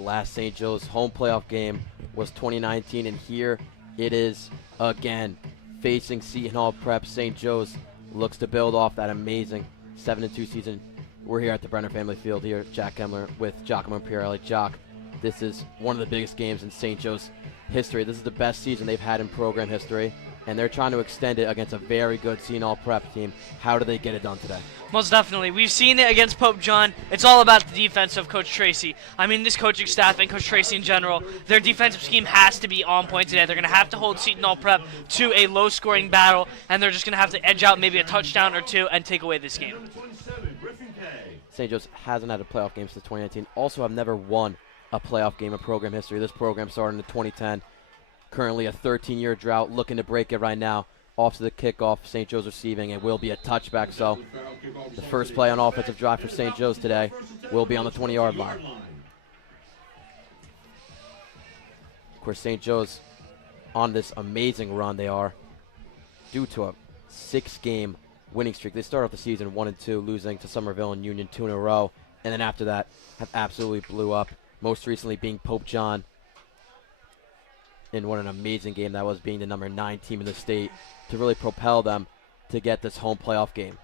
The last St. Joe's home playoff game was 2019, and here it is again. Facing Seton Hall Prep, St. Joe's looks to build off that amazing 7-2 season. We're here at the Brenner Family Field here, Jack Kemmler with Giacomo Imperiali. Jock, this is one of the biggest games in St. Joe's history. This is the best season they've had in program history, and they're trying to extend it against a very good Seton Hall Prep team. How do they get it done today? Most definitely. We've seen it against Pope John. It's all about the defense of Coach Tracy. I mean, this coaching staff and Coach Tracy in general, their defensive scheme has to be on point today. They're going to have to hold Seton Hall Prep to a low-scoring battle, and they're just going to have to edge out maybe a touchdown or two and take away this game. St. Joe's hasn't had a playoff game since 2019. Also have never won a playoff game in program history. This program started in 2010. Currently a 13-year drought, looking to break it right now. Off to the kickoff, St. Joe's receiving. It will be a touchback, so the first play on offensive drive for St. Joe's today will be on the 20-yard line. Of course, St. Joe's on this amazing run they are due to a 6-game winning streak. They started off the season 1-2, losing to Somerville and Union 2 in a row, and then after that have absolutely blew up, most recently being Pope John. And what an amazing game that was, being the number 9 team in the state to really propel them to get this home playoff game.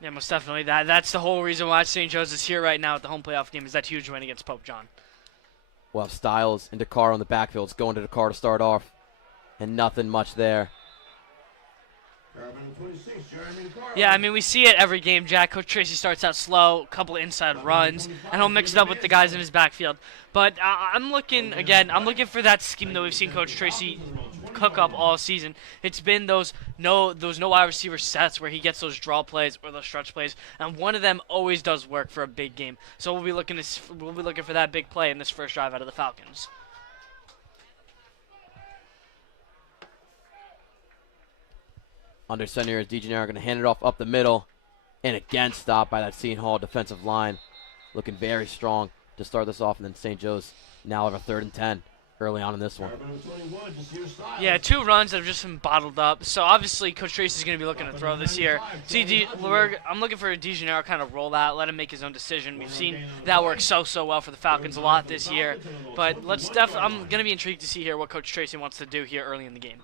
Yeah, most definitely. That's the whole reason why St. Joe's is here right now at the home playoff game, is that huge win against Pope John. We'll have Styles and Dakar on the backfield. It's going to Dakar to start off, and nothing much there. Yeah, I mean, we see it every game, Jack. Coach Tracy starts out slow, a couple of inside runs, and he'll mix it up with the guys in his backfield. But I'm looking for that scheme that we've seen Coach Tracy cook up all season. It's been those no wide receiver sets where he gets those draw plays or those stretch plays, and one of them always does work for a big game. So we'll be looking for that big play in this first drive out of the Falcons. Under center is DeGennaro, going to hand it off up the middle, and again stopped by that Seton Hall defensive line. Looking very strong to start this off, and then St. Joe's now have a 3rd and 10 early on in this one. Yeah, 2 runs that have just been bottled up. So obviously Coach Tracy's going to be looking to throw this year. I'm looking for DeGennaro kind of roll out, let him make his own decision. We've seen that work so well for the Falcons a lot this year. But I'm going to be intrigued to see here what Coach Tracy wants to do here early in the game.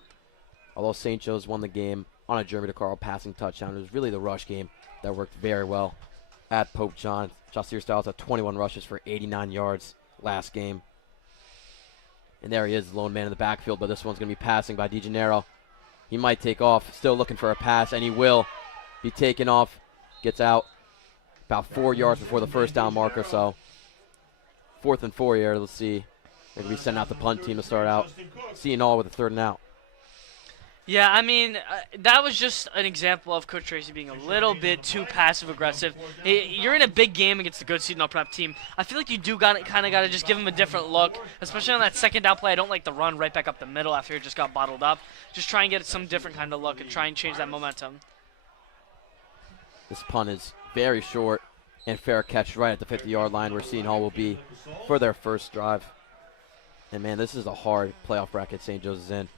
Although St. Joe's won the game on a Jeremy DeCarl passing touchdown, it was really the rush game that worked very well at Pope John. Josier Styles had 21 rushes for 89 yards last game. And there he is, the lone man in the backfield, but this one's going to be passing by DeGennaro. He might take off, still looking for a pass, and he will be taken off. Gets out about 4 yards before the first down marker, so 4th and 4 here. Let's see. They're going to be sending out the punt team to start out. Seton Hall with a 3rd and out. Yeah, I mean, that was just an example of Coach Tracy being a little bit too passive-aggressive. You're in a big game against a good Seton Hall Prep team. I feel like you do kind of got to just give him a different look, especially on that 2nd down play. I don't like the run right back up the middle after he just got bottled up. Just try and get some different kind of look and try and change that momentum. This punt is very short and fair catch right at the 50-yard line where Seton Hall will be for their first drive. And, man, this is a hard playoff bracket St. Joe's is in.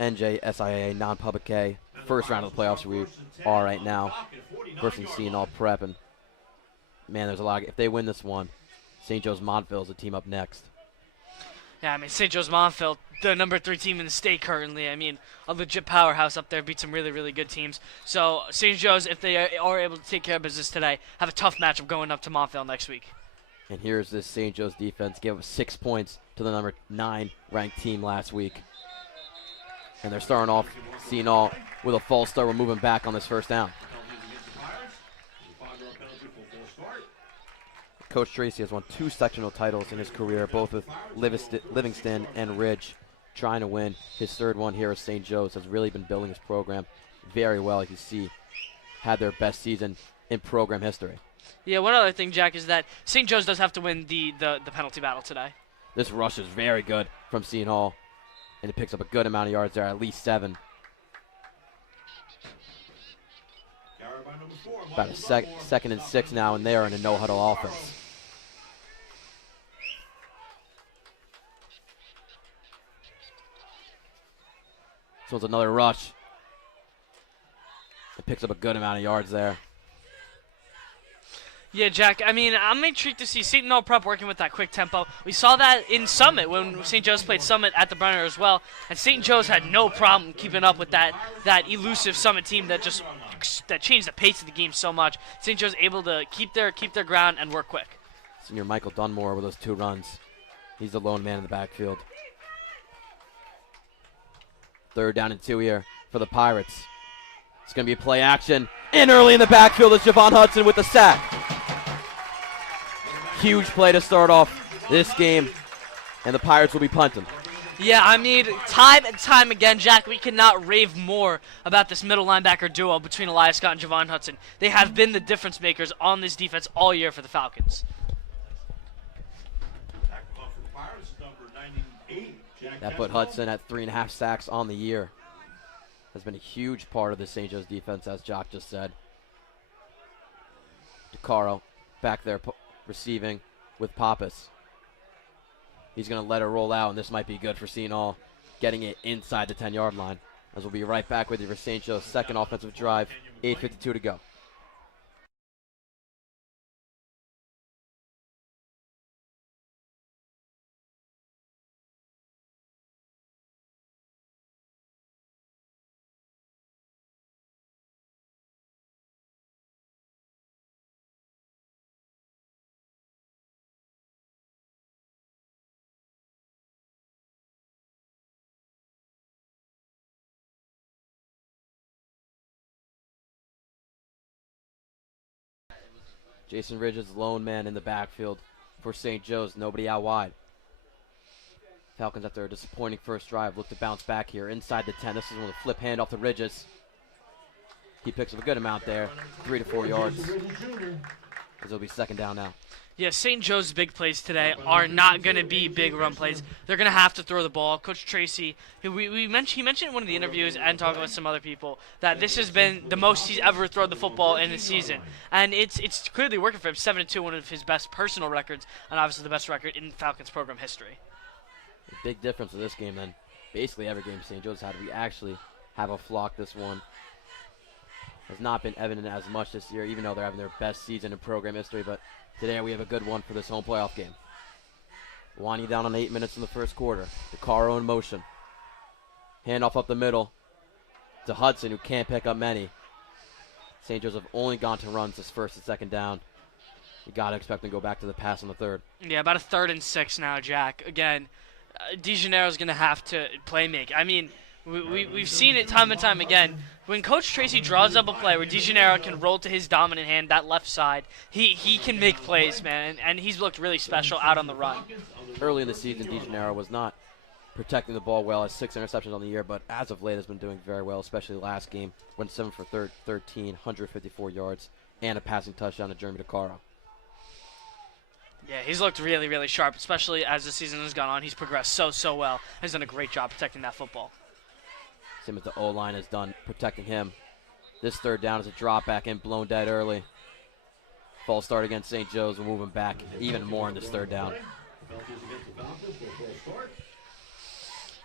NJSIAA, non-public K, first round of the playoffs we are right now versus Seton Hall Prep. And, man, there's a lot. If they win this one, St. Joe's Montville is the team up next. Yeah, I mean, St. Joe's Montville, the number 3 team in the state currently. I mean, a legit powerhouse up there, beat some really good teams. So St. Joe's, if they are able to take care of business today, have a tough matchup going up to Montville next week. And here's this St. Joe's defense. Gave up 6 points to the number 9 ranked team last week. And they're starting off Seton Hall with a false start. We're moving back on this first down. Coach Tracy has won 2 sectional titles in his career, both with Livingston and Ridge, trying to win his 3rd one here at St. Joe's. Has really been building his program very well. As you see, had their best season in program history. Yeah, one other thing, Jack, is that St. Joe's does have to win the penalty battle today. This rush is very good from Seton Hall. And it picks up a good amount of yards there, at least 7. About a 2nd and 6 now, and they are in a no-huddle offense. So it's another rush. It picks up a good amount of yards there. Yeah, Jack, I mean, I'm intrigued to see Seton Hall Prep working with that quick tempo. We saw that in Summit when St. Joe's played Summit at the Brenner as well, and St. Joe's had no problem keeping up with that elusive Summit team that changed the pace of the game so much. St. Joe's able to keep their ground and work quick. Senior Michael Dunmore with those 2 runs. He's the lone man in the backfield. 3rd down and 2 here for the Pirates. It's going to be a play action. In early in the backfield is Javon Hudson with the sack. Huge play to start off this game, and the Pirates will be punting. Yeah, I mean, time and time again, Jack, we cannot rave more about this middle linebacker duo between Elias Scott and Javon Hudson. They have been the difference makers on this defense all year for the Falcons. That put Hudson at 3.5 sacks on the year. Has been a huge part of the St. Joe's defense, as Jock just said. DeCaro back there receiving with Pappas. He's going to let it roll out, and this might be good for Seton Hall, getting it inside the 10-yard line. As we'll be right back with you for St. Joe's second offensive drive, 8:52 to go. Jason Ridges, lone man in the backfield for St. Joe's. Nobody out wide. Falcons, after a disappointing first drive, look to bounce back here inside the 10. This is one of the flip handoff to Ridges. He picks up a good amount there, 3 to 4 yards. As it'll be 2nd down now. Yeah, St. Joe's big plays today are not going to be big run plays. They're going to have to throw the ball. Coach Tracy, he mentioned in one of the interviews and talking with some other people that this has been the most he's ever thrown the football in the season. And it's clearly working for him. 7-2, one of his best personal records, and obviously the best record in Falcons program history. The big difference with this game then, basically every game St. Joe's had, we actually have a flock. This one has not been evident as much this year, even though they're having their best season in program history, but today we have a good one for this home playoff game. Winding down on 8 minutes in the first quarter. DeCaro in motion. Handoff up the middle to Hudson, who can't pick up many. St. Joe's have only gone to runs this 1st and 2nd down. You got to expect them to go back to the pass on the 3rd. Yeah, about a 3rd and 6 now, Jack. Again, DeGennaro's going to have to play make. I mean, we've seen it time and time again. When Coach Tracy draws up a play where DeGennaro can roll to his dominant hand, that left side, he can make plays, man, and he's looked really special out on the run. Early in the season, DeGennaro was not protecting the ball well, has 6 interceptions on the year, but as of late has been doing very well, especially last game. Went 7 for 13, 154 yards, and a passing touchdown to Jeremy DeCaro. Yeah, he's looked really, really sharp, especially as the season has gone on. He's progressed so well. He's done a great job protecting that football. Same as the O-line has done protecting him. This 3rd down is a drop back and blown dead early. False start against St. Joe's. We're moving back even more in this 3rd down.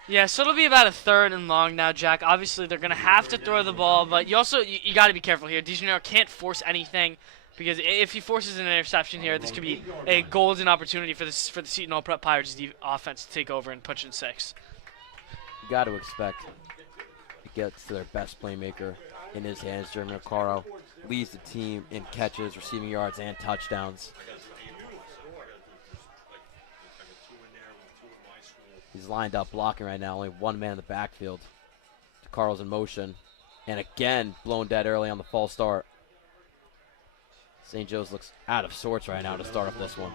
Yeah, so it'll be about a 3rd and long now, Jack. Obviously, they're going to have to throw the ball, but you got to be careful here. DeGennaro can't force anything, because if he forces an interception here, this could be a golden opportunity for the Seton Hall Prep Pirates offense to take over and punch in 6. You got to expect it gets to their best playmaker in his hands. Jeremy DeCaro leads the team in catches, receiving yards, and touchdowns. He's lined up blocking right now, only one man in the backfield. DeCaro's in motion, and again blown dead early on the false start. St. Joe's looks out of sorts right now to start off this one.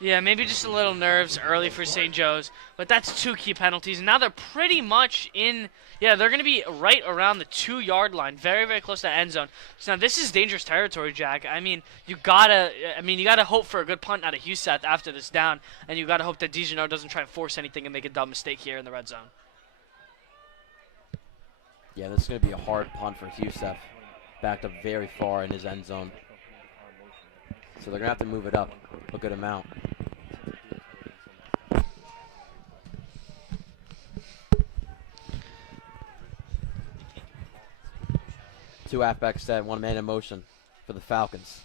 Yeah, maybe just a little nerves early for St. Joe's, but that's 2 key penalties. And now they're pretty much in, they're going to be right around the 2-yard line, very, very close to the end zone. So now this is dangerous territory, Jack. I mean, you gotta hope for a good punt out of Huseth after this down, and you gotta hope that DeGennaro doesn't try to force anything and make a dumb mistake here in the red zone. Yeah, this is going to be a hard punt for Huseth, backed up very far in his end zone. So they're going to have to move it up a good amount. Two halfbacks set, one man in motion for the Falcons.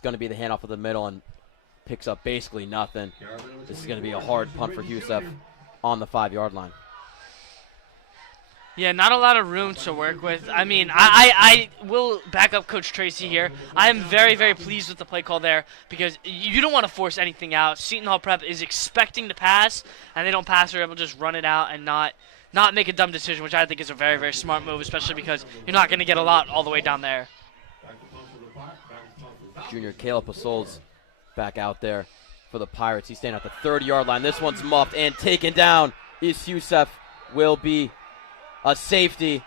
It's going to be the handoff of the middle and picks up basically nothing. This is going to be a hard punt for Youssef on the 5-yard line. Yeah, not a lot of room to work with. I mean, I will back up Coach Tracy here. I am very, very pleased with the play call there because you don't want to force anything out. Seton Hall Prep is expecting to pass, and they don't pass. They're able to just run it out and not make a dumb decision, which I think is a very, very smart move, especially because you're not going to get a lot all the way down there. Junior Caleb Pasol's back out there for the Pirates. He's standing at the 30-yard line. This one's muffed and taken down. Youssef will be a safety.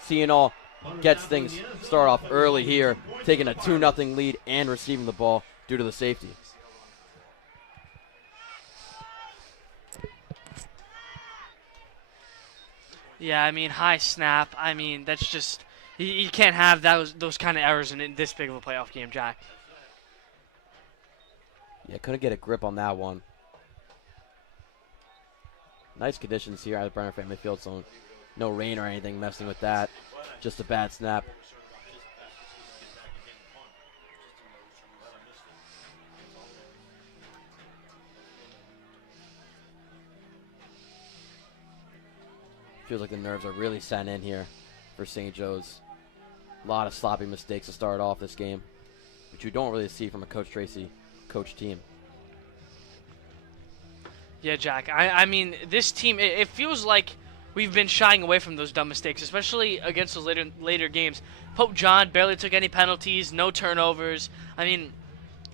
Seton Hall gets things started off early here, taking a 2-0 lead and receiving the ball due to the safety. Yeah, I mean, high snap. I mean, that's just you can't have those kind of errors in this big of a playoff game, Jack. Yeah, couldn't get a grip on that one. Nice conditions here at the Brenner Family Field, so no rain or anything messing with that. Just a bad snap. Feels like the nerves are really setting in here for St. Joe's. A lot of sloppy mistakes to start off this game, which you don't really see from a Coach Tracy coach team. Yeah, Jack. I mean, this team, it feels like we've been shying away from those dumb mistakes, especially against those later games. Pope John barely took any penalties, no turnovers. I mean,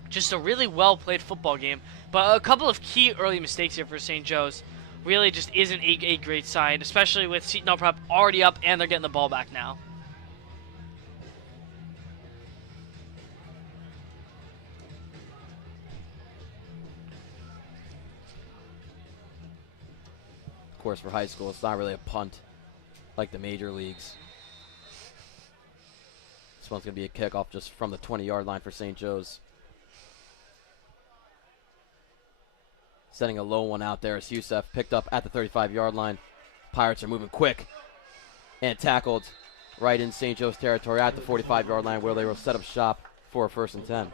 just a really well-played football game. But a couple of key early mistakes here for St. Joe's really just isn't a great sign, especially with Seton Hall Prep already up and they're getting the ball back now. Of course, for high school, it's not really a punt like the major leagues. This one's going to be a kickoff just from the 20-yard line for St. Joe's. Sending a low one out there as Youssef picked up at the 35-yard line. Pirates are moving quick and tackled right in St. Joe's territory at the 45-yard line where they will set up shop for a 1st and 10.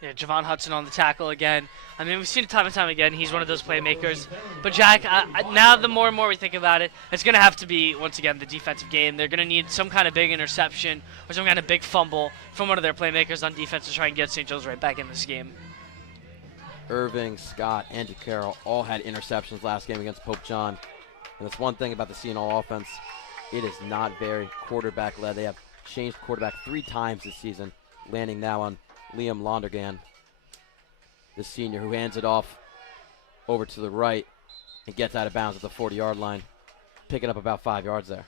Yeah, Javon Hudson on the tackle again. I mean, we've seen it time and time again. He's one of those playmakers. But, Jack, now the more and more we think about it, it's going to have to be, once again, the defensive game. They're going to need some kind of big interception or some kind of big fumble from one of their playmakers on defense to try and get St. Joe's right back in this game. Irving, Scott, and DeCarroll all had interceptions last game against Pope John. And that's one thing about the Seton Hall offense. It is not very quarterback-led. They have changed quarterback 3 times this season, landing now on Liam Londergan, the senior, who hands it off over to the right and gets out of bounds at the 40-yard line, picking up about 5 yards there.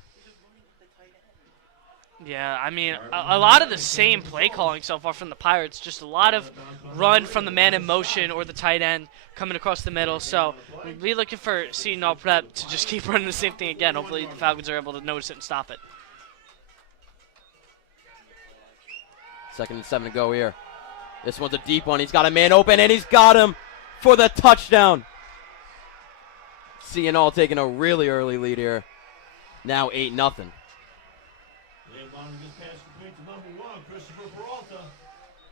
Yeah, I mean, a lot of the same play calling so far from the Pirates, just a lot of run from the man in motion or the tight end coming across the middle. So we'll be looking for Seton Hall Prep to just keep running the same thing again. Hopefully the Falcons are able to notice it and stop it. 2nd and 7 to go here. This one's a deep one. He's got a man open, and he's got him for the touchdown. Seton Hall taking a really early lead here. Now 8-0.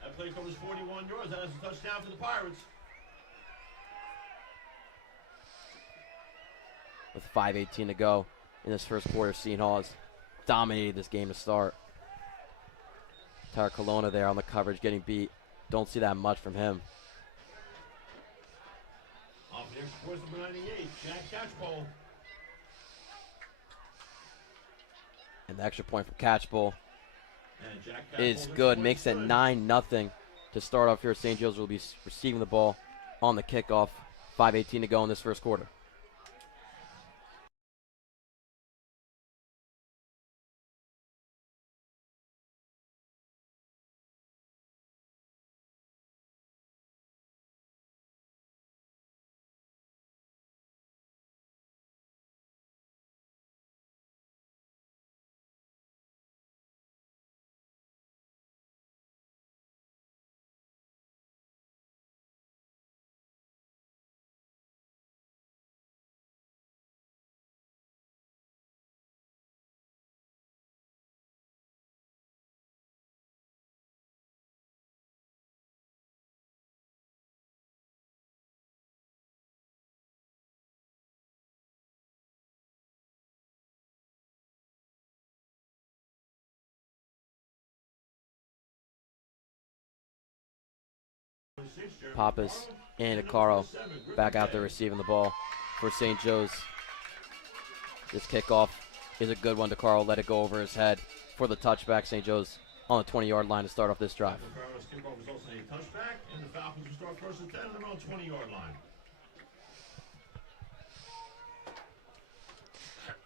That play covers 41 yards. That is a touchdown for the Pirates. With 5:18 to go in this first quarter, Seton Hall has dominated this game to start. Tyler Colonna there on the coverage getting beat. Don't see that much from him. Off the extra point, number 98, Jack Catchpole. And the extra point from Catchpole is good. Makes it 9-0 to start off here. St. Joe's will be receiving the ball on the kickoff. 5:18 to go in this first quarter. Pappas and Caro back out there receiving the ball for St. Joe's. This kickoff is a good one. DeCaro let it go over his head for the touchback. St. Joe's on the 20-yard line to start off this drive. DeCaro's kickoff is also a touchback, and the Falcons will start first and 10 on their own 20-yard line.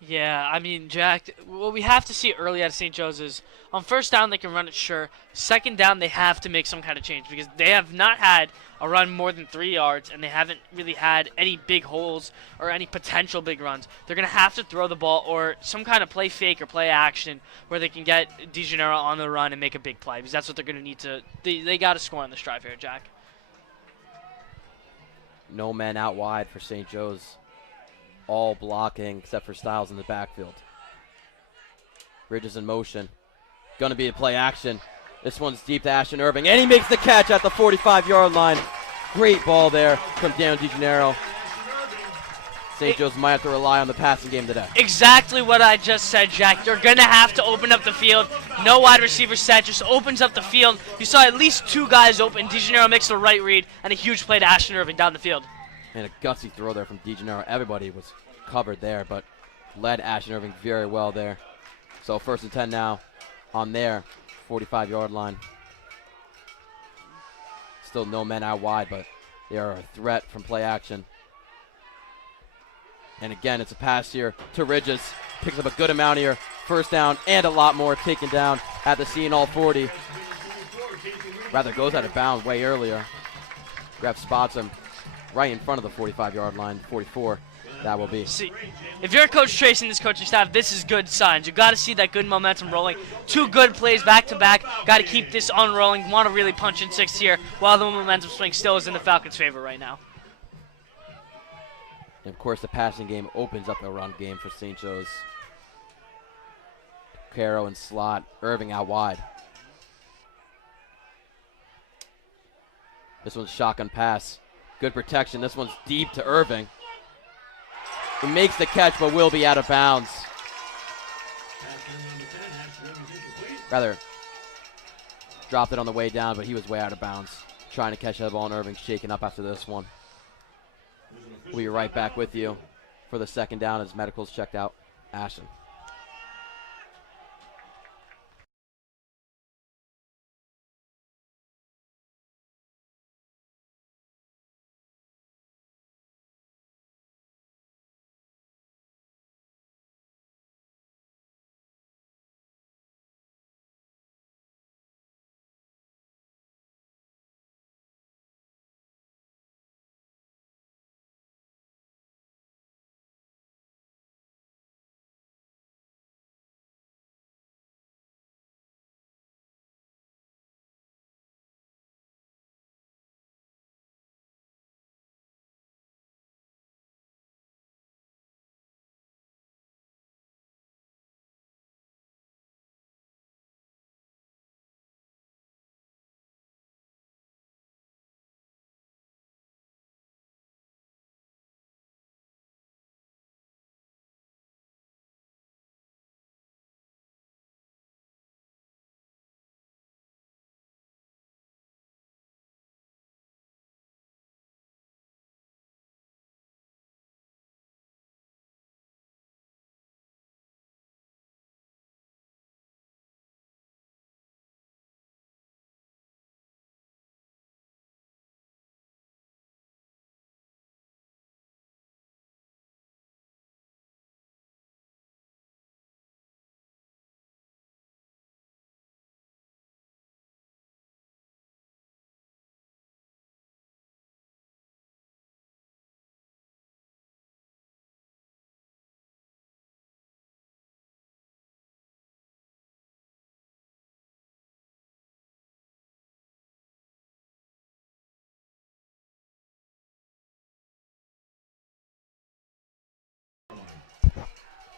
Yeah, I mean, Jack, what we have to see early out of St. Joe's is on first down they can run it, sure. Second down they have to make some kind of change because they have not had a run more than 3 yards and they haven't really had any big holes or any potential big runs. They're going to have to throw the ball or some kind of play fake or play action where they can get DeGennaro on the run and make a big play because that's what they're going to need to. They got to score on this drive here, Jack. No men out wide for St. Joe's. All blocking except for Styles in the backfield. Bridges in motion. Going to be a play action. This one's deep to Ashton Irving, and he makes the catch at the 45-yard line. Great ball there from Dan DeGennaro. St. Joe's might have to rely on the passing game today. Exactly what I just said, Jack. They're going to have to open up the field. No wide receiver set, just opens up the field. You saw at least 2 guys open. DeGennaro makes the right read, and a huge play to Ashton Irving down the field. And a gutsy throw there from DeGennaro. Everybody was covered there, but led Ashton Irving very well there. So first and 10 now on their 45-yard line. Still no men out wide, but they are a threat from play action. And again, it's a pass here to Ridges. Picks up a good amount here. First down and a lot more taken down at the Seton Hall 40. Rather goes out of bounds way earlier. Ref spots him right in front of the 45-yard line, 44. That will be. See, if you're Coach Tracy and this coaching staff, this is good signs. You got to see that good momentum rolling. 2 good plays back to back. Got to keep this on rolling. Want to really punch in 6 here while the momentum swing still is in the Falcons' favor right now. And of course, the passing game opens up the run game for St. Joe's. Caro and slot. Irving out wide. This one's shotgun pass. Good protection. This one's deep to Irving. He makes the catch, but will be out of bounds. Rather, dropped it on the way down, but he was way out of bounds. Trying to catch that ball, and Irving shaken up after this one. We'll be right back with you for the second down as medicals checked out Ashton.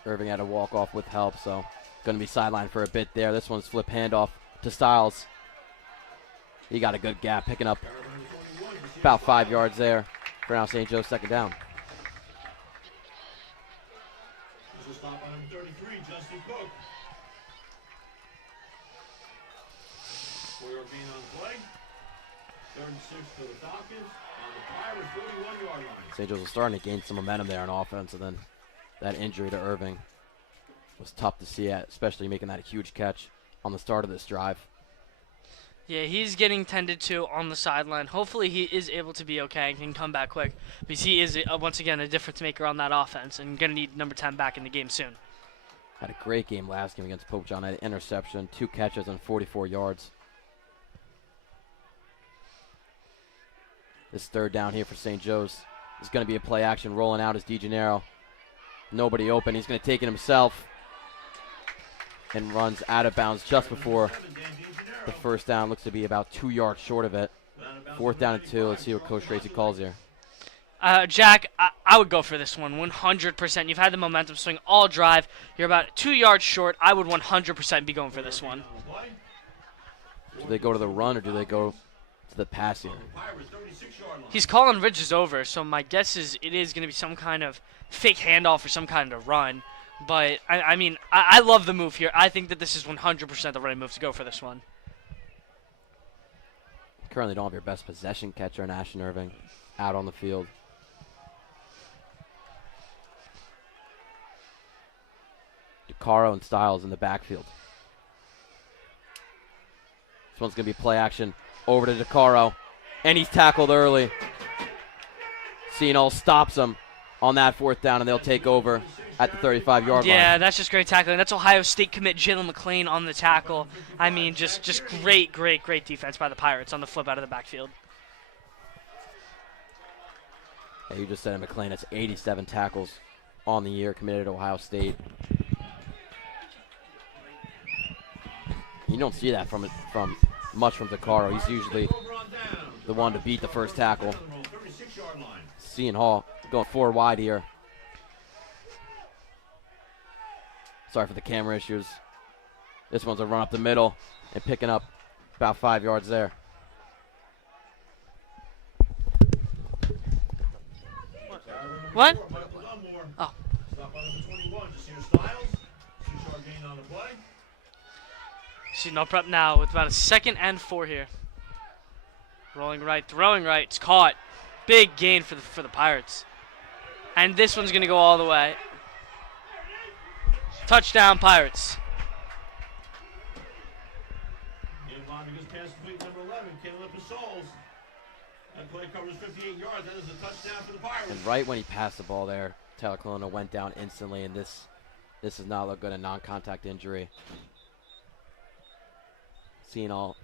Irving had a walk-off with help, so going to be sidelined for a bit there. This one's flip handoff to Styles. He got a good gap, picking up about 5 yards there for now St. Joe's second down. This is stop on number 33, Justin Cook. 4-yard gain on play. Third and 6 for the Falcons on the Pirates' 41-yard line. St. Joe's was starting to gain some momentum there on offense, and then that injury to Irving was tough to see, especially making that huge catch on the start of this drive. Yeah, he's getting tended to on the sideline. Hopefully he is able to be okay and can come back quick, because he is, once again, a difference maker on that offense and going to need number 10 back in the game soon. Had a great game last game against Pope John. Had an interception, 2 catches, and 44 yards. This third down here for St. Joe's is going to be a play action. Rolling out is DeGennaro. Nobody open. He's going to take it himself and runs out of bounds just before the first down. Looks to be about 2 yards short of it. 4th down and 2. Let's see what Coach Tracy calls here. Jack, I would go for this one 100%. You've had the momentum swing all drive. You're about 2 yards short. I would 100% be going for this one. Do they go to the run or do they go to the pass here? He's calling Ridges over, so my guess is it is going to be some kind of fake handoff or some kind of run. But, I mean, I love the move here. I think that this is 100% the right move to go for this one. Currently don't have your best possession catcher in Ashton Irving out on the field. DeCaro and Styles in the backfield. This one's going to be play action over to DeCaro, and he's tackled early. Seton Hall stops him on that 4th down, and they'll take over at the 35-yard line. Yeah, that's just great tackling. That's Ohio State commit Jalen McLean on the tackle. I mean, just great defense by the Pirates on the flip out of the backfield. Yeah, you just said it, McLean. That's 87 tackles on the year committed to Ohio State. You don't see that much from DeCaro. He's usually the one to beat the first tackle. Seton Hall going 4 wide here. Sorry for the camera issues. This one's a run up the middle and picking up about 5 yards there. What? Oh. See, no prep now with about a 2nd and 4 here. Rolling right, throwing right. It's caught. Big gain for the Pirates. And this one's going to go all the way. Touchdown, Pirates. And right when he passed the ball there, Tyler Colonna went down instantly, and this does not look good, a non-contact injury. Seton Hall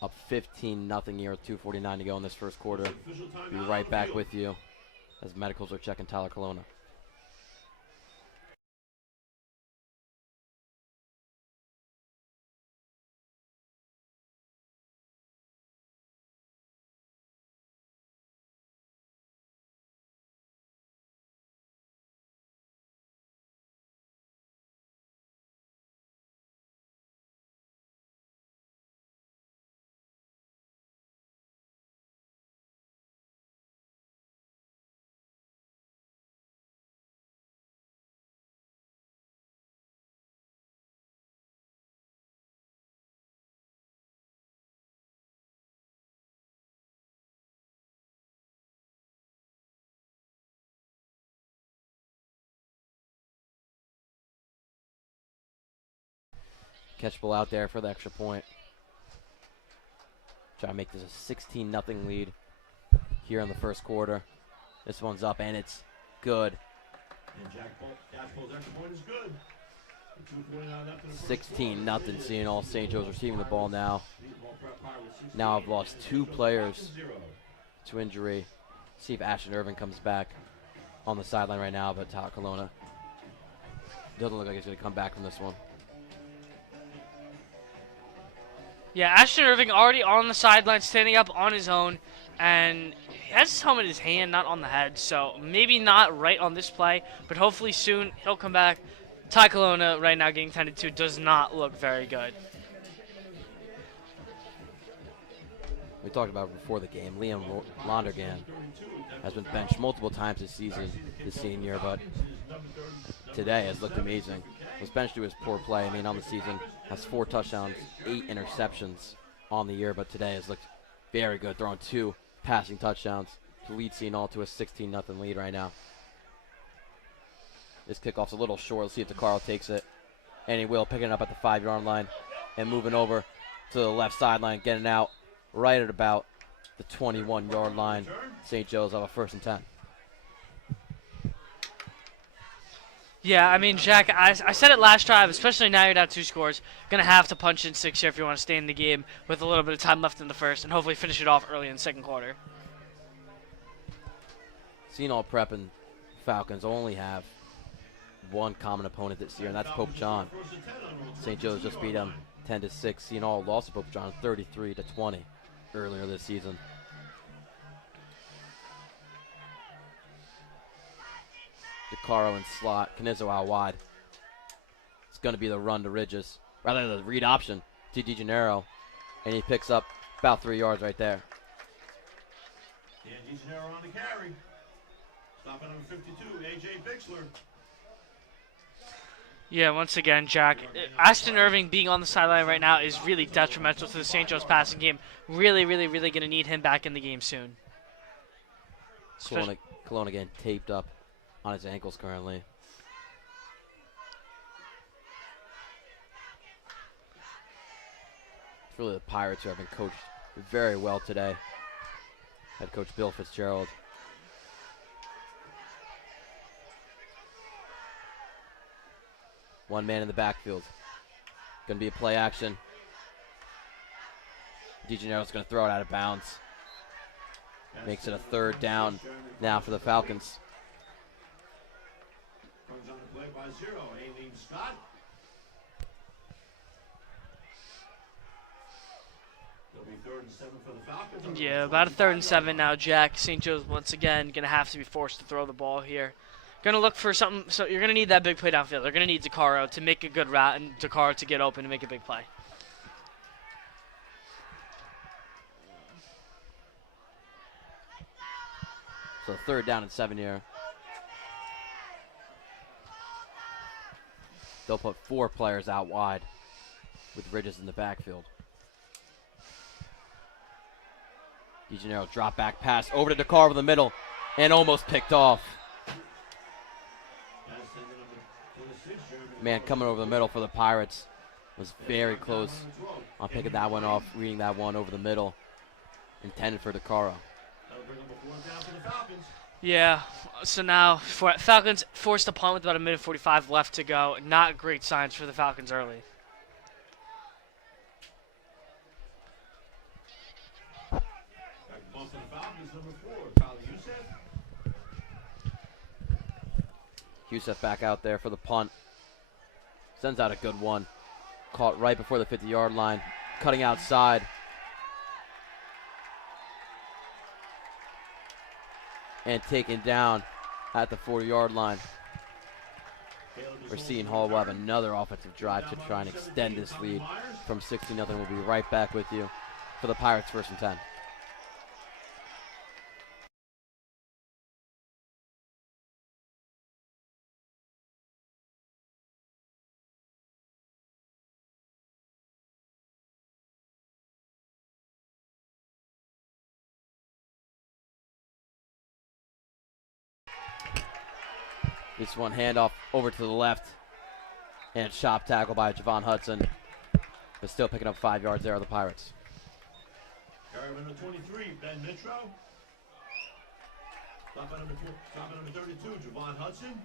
up 15-0 here with 2:49 to go in this first quarter. Be right back with you as medicals are checking Tyler Colonna. Catchable out there for the extra point. Try to make this a 16-0 lead here in the first quarter. This one's up, and it's good. And Cashpole's extra point is good. 16-0 Seton Hall. St. Joe's receiving the ball now. Now I've lost 2 players to injury. See if Ashton Irving comes back on the sideline right now, but Tyler Colonna doesn't look like he's going to come back from this one. Yeah, Ashton Irving already on the sideline, standing up on his own, and he has his helmet in his hand, not on the head, so maybe not right on this play, but hopefully soon he'll come back. Ty Colonna right now getting tended to does not look very good. We talked about it before the game. Liam Londergan has been benched multiple times this season, this senior, but today has looked amazing. Was benched due to his poor play. I mean, on the season, has 4 touchdowns, 8 interceptions on the year, but today has looked very good, throwing 2 passing touchdowns to lead Seton Hall to a 16-0 lead right now. This kickoff's a little short. Let's see if DeCaro takes it. And he will, picking it up at the 5-yard line and moving over to the left sideline, getting out right at about the 21-yard line. St. Joe's have a 1st and 10. Yeah, I mean, Jack, I said it last drive, especially now you're down 2 scores. Going to have to punch in 6 here if you want to stay in the game with a little bit of time left in the first and hopefully finish it off early in the second quarter. Seton Hall Prep and Falcons only have one common opponent this year, and that's Pope John. St. Joe's just beat them 10-6. Seton Hall lost to Pope John 33-20 earlier this season. DeCaro in slot, Canizzo out wide. It's going to be the run to Ridges, rather the read option to DeGennaro, and he picks up about 3 yards right there. Dan DeGennaro on the carry. Stop at number 52, A.J. Bixler. Yeah, once again, Jack, Ashton Irving being on the sideline right now is really detrimental to the St. Joe's passing game. Really going to need him back in the game soon. Cologne again taped up on his ankles currently. It's really the Pirates who have been coached very well today. Head coach Bill Fitzgerald. One man in the backfield. Going to be a play action. DeGennaro's going to throw it out of bounds. Makes it a 3rd down now for the Falcons. Comes on the play by 0, Aileen Scott. It'll be 3rd and 7 for the Falcons. Yeah, about a 3rd and 7 now, Jack. St. Joe's once again going to have to be forced to throw the ball here. Going to look for something, so you're going to need that big play downfield. They're going to need DeCaro to make a good route and DeCaro to get open and make a big play. So 3rd down and 7 here. They'll put 4 players out wide with Ridges in the backfield. DeGennaro drop back pass over to DeCaro in the middle and almost picked off. Man coming over the middle for the Pirates was very close on picking that one off, reading that one over the middle, intended for DeCaro. Yeah, so now Falcons forced a punt with about a minute 45 left to go. Not great signs for the Falcons early. Youssef back out there for the punt. Sends out a good one. Caught right before the 50-yard line. Cutting outside. And taken down at the 40-yard line. Where Seton Hall will have another offensive drive to try and extend this lead from 16-0. We'll be right back with you for the Pirates 1st and 10. This one handoff over to the left. And chop tackle by Javon Hudson. But still picking up 5 yards there are the Pirates. Carry number 23, Ben Mitro. Stop at number 32, Javon Hudson.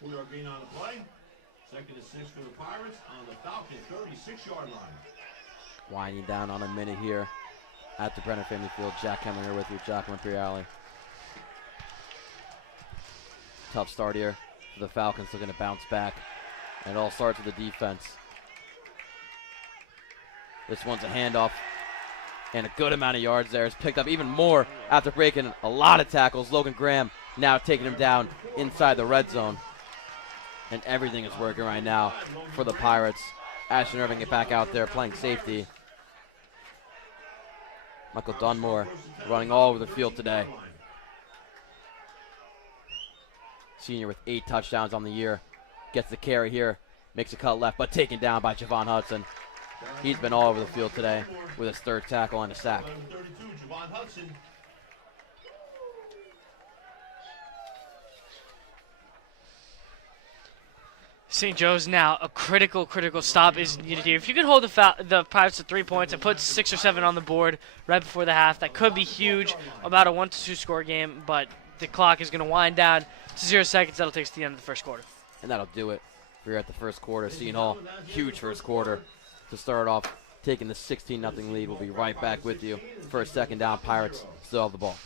4-yard gain on the play. 2nd and 6 for the Pirates on the Falcon 36-yard line. Winding down on a minute here at the Brenner Family Field. Jack Hemmler here with you, Jack Imperiale. Tough start here for the Falcons, looking to bounce back. And it all starts with the defense. This one's a handoff. And a good amount of yards there. It's picked up even more after breaking a lot of tackles. Logan Graham now taking him down inside the red zone. And everything is working right now for the Pirates. Ashton Irving get back out there playing safety. Michael Dunmore running all over the field today. Senior with 8 touchdowns on the year. Gets the carry here. Makes a cut left, but taken down by Javon Hudson. He's been all over the field today. with his third tackle and a sack. Number 32, Javon Hudson. St. Joe's now a critical stop is needed here. If you could hold the Pirates to 3 points and put 6 or 7 on the board right before the half, that could be huge. About a 1-2 score game, but the clock is going to wind down to 0 seconds. That'll take us to the end of the first quarter. And that'll do it. We're at the first quarter. Seton Hall, huge first quarter to start off, taking the 16-0 lead. We'll be right back with you. First, second down, Pirates still have the ball.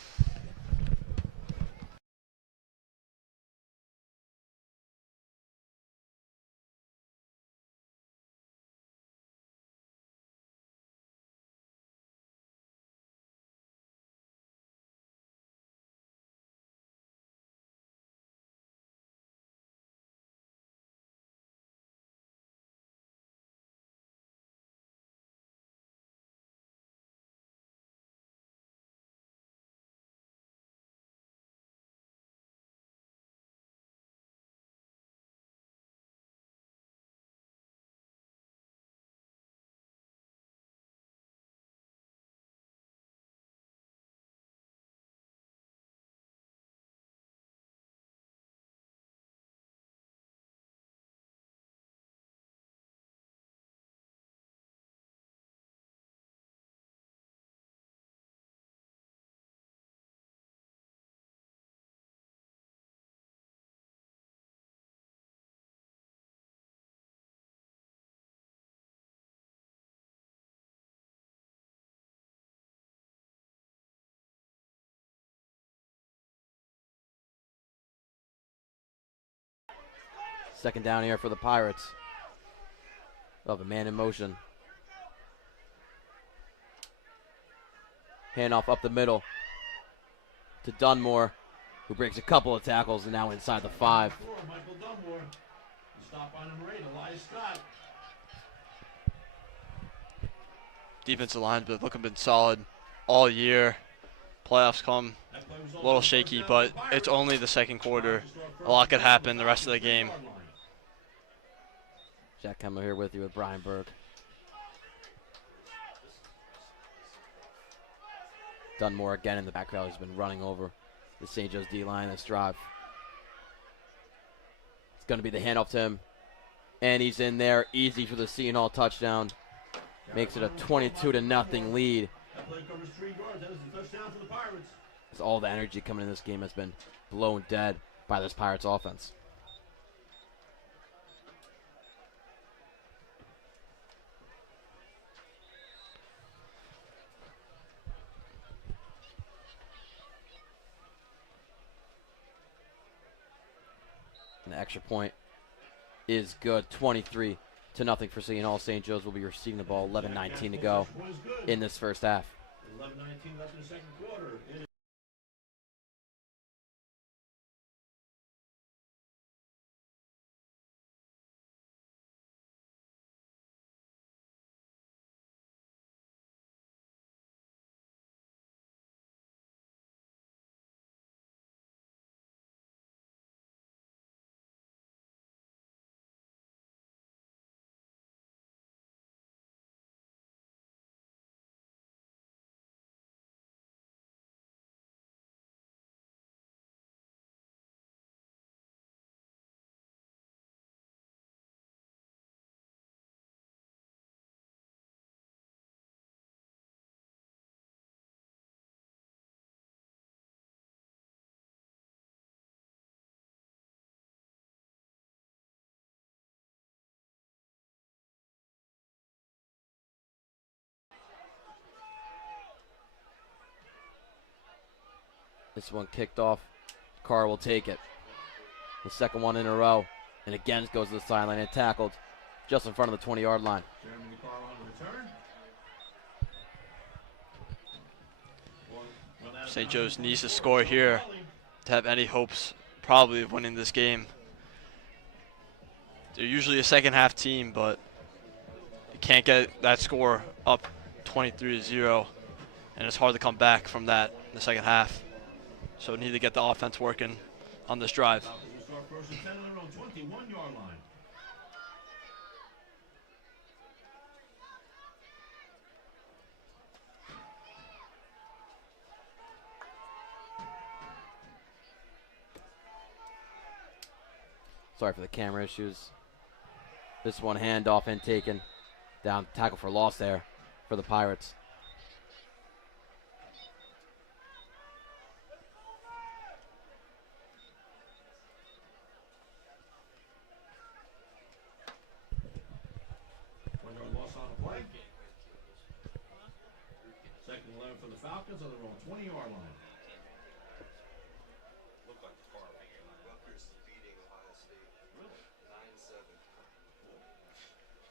Second down here for the Pirates. They'll have a man in motion. Handoff up the middle to Dunmore, who breaks a couple of tackles and now inside the 5. Michael Dunmore. Stop by number 8, Elias Scott. Defensive line's been solid all year. Playoffs come a little shaky, but it's only the second quarter. A lot could happen the rest of the game. Jack Kemmler here with you with Brian Berg. Dunmore again in the back row. He's been running over the St. Joe's D-line this drive. It's going to be the handoff to him. And he's in there. Easy for the Seton Hall touchdown. Makes it a 22-0 lead. That play covers 3 yards. That is the touchdown for the Pirates. As all the energy coming in this game has been blown dead by this Pirates offense. And the extra point is good. 23-0 for Seton Hall. St. Joe's will be receiving the ball. 11:19 to go in this first half. 11:19 left in the second quarter. This one kicked off. Carr will take it. The second one in a row. And again goes to the sideline and tackled just in front of the 20-yard line. Jeremy Carr on the return. St. Joe's needs to score here to have any hopes probably of winning this game. They're usually a second half team, but you can't get that score up 23-0, and it's hard to come back from that in the second half. So we need to get the offense working on this drive. We'll start first and 10 on their own 21-yard line. Sorry for the camera issues. This one handoff and taken. Down, tackle for loss there for the Pirates. Second and 11 for the Falcons on their own 20-yard line.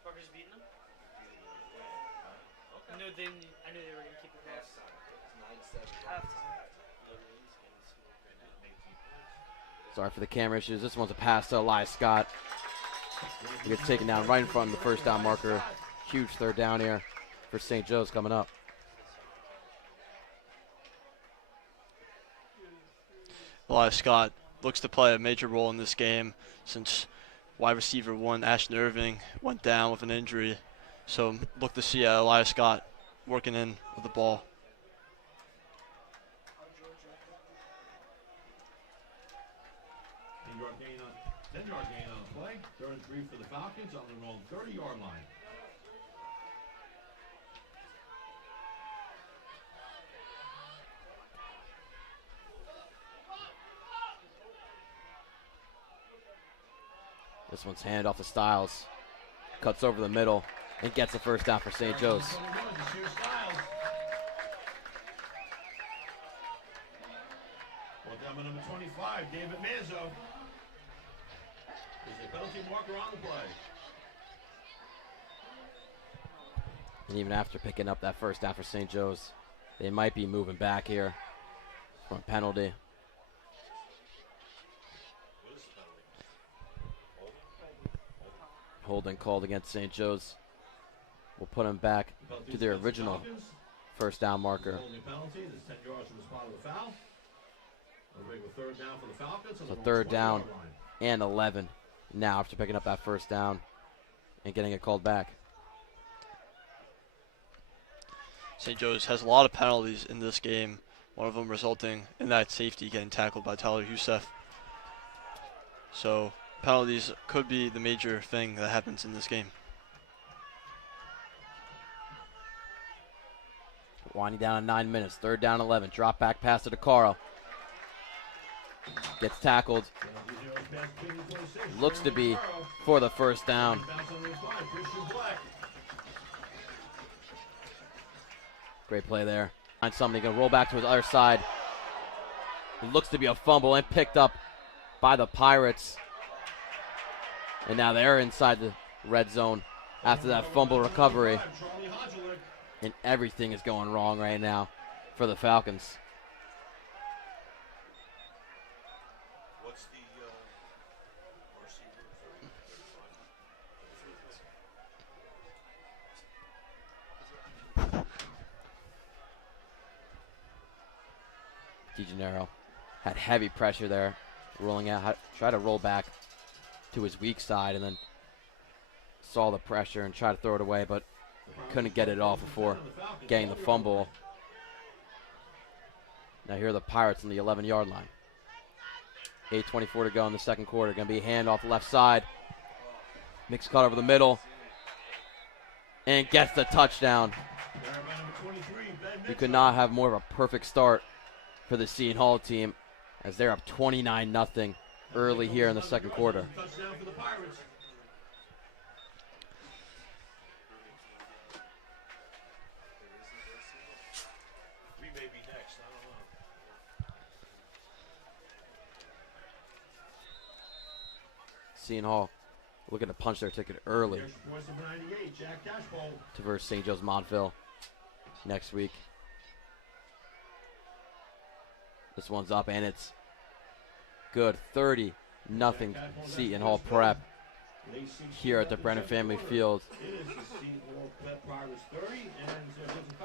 Rutgers beating them? I knew they were going to keep it close. Halftime. Sorry for the camera issues. This one's a pass to Elias Scott. He gets taken down right in front of the first down marker. Huge third down here for St. Joe's coming up. Elias Scott looks to play a major role in this game since wide receiver 1 Ashton Irving went down with an injury. So look to see Elias Scott working in with the ball. Ten yard gain on the play. 3rd and 3 for the Falcons on their own 30-yard line. This one's hand off to Styles. Cuts over the middle and gets the first down for St. Joe's. Number 25, David Manzo. There's a penalty marker on the play. And even after picking up that first down for St. Joe's, they might be moving back here from a penalty. Holding called against St. Joe's. We'll put them back to their original first down marker. Holding penalty. There's 10 yards from the spot of the foul. A third down for the Falcons. So third down and 11 now after picking up that first down and getting it called back. St. Joe's has a lot of penalties in this game, one of them resulting in that safety getting tackled by Tyler Youssef. So penalties could be the major thing that happens in this game. Winding down in 9 minutes. Third down, 11. Drop back pass to DeCaro. Gets tackled. Looks to be for the first down. Great play there. Find somebody going to roll back to his other side. It looks to be a fumble and picked up by the Pirates. And now they're inside the red zone after that fumble recovery. And everything is going wrong right now for the Falcons. DeGennaro had heavy pressure there, rolling out, tried to roll back to his weak side and then saw the pressure and tried to throw it away, but couldn't get it off before getting the fumble. Now here are the Pirates on the 11-yard line. 8:24 to go in the second quarter. Going to be a hand off the left side. Mix cut over the middle. And gets the touchdown. You could not have more of a perfect start for the Seton Hall team as they're up 29-0 early here in the second quarter. Touchdown for the Pirates. We may be next. I don't know. Seton Hall looking to punch their ticket early Here's voice number 98, Jack Cashbowl. to verse St. Joe's Montville next week. This one's up and it's good. 30-0 Seton Hall Prep here at the Brennan Family Field. It is the Seton Hall Pirates 30 and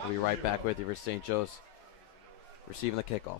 We'll be right back with you for St. Joe's receiving the kickoff.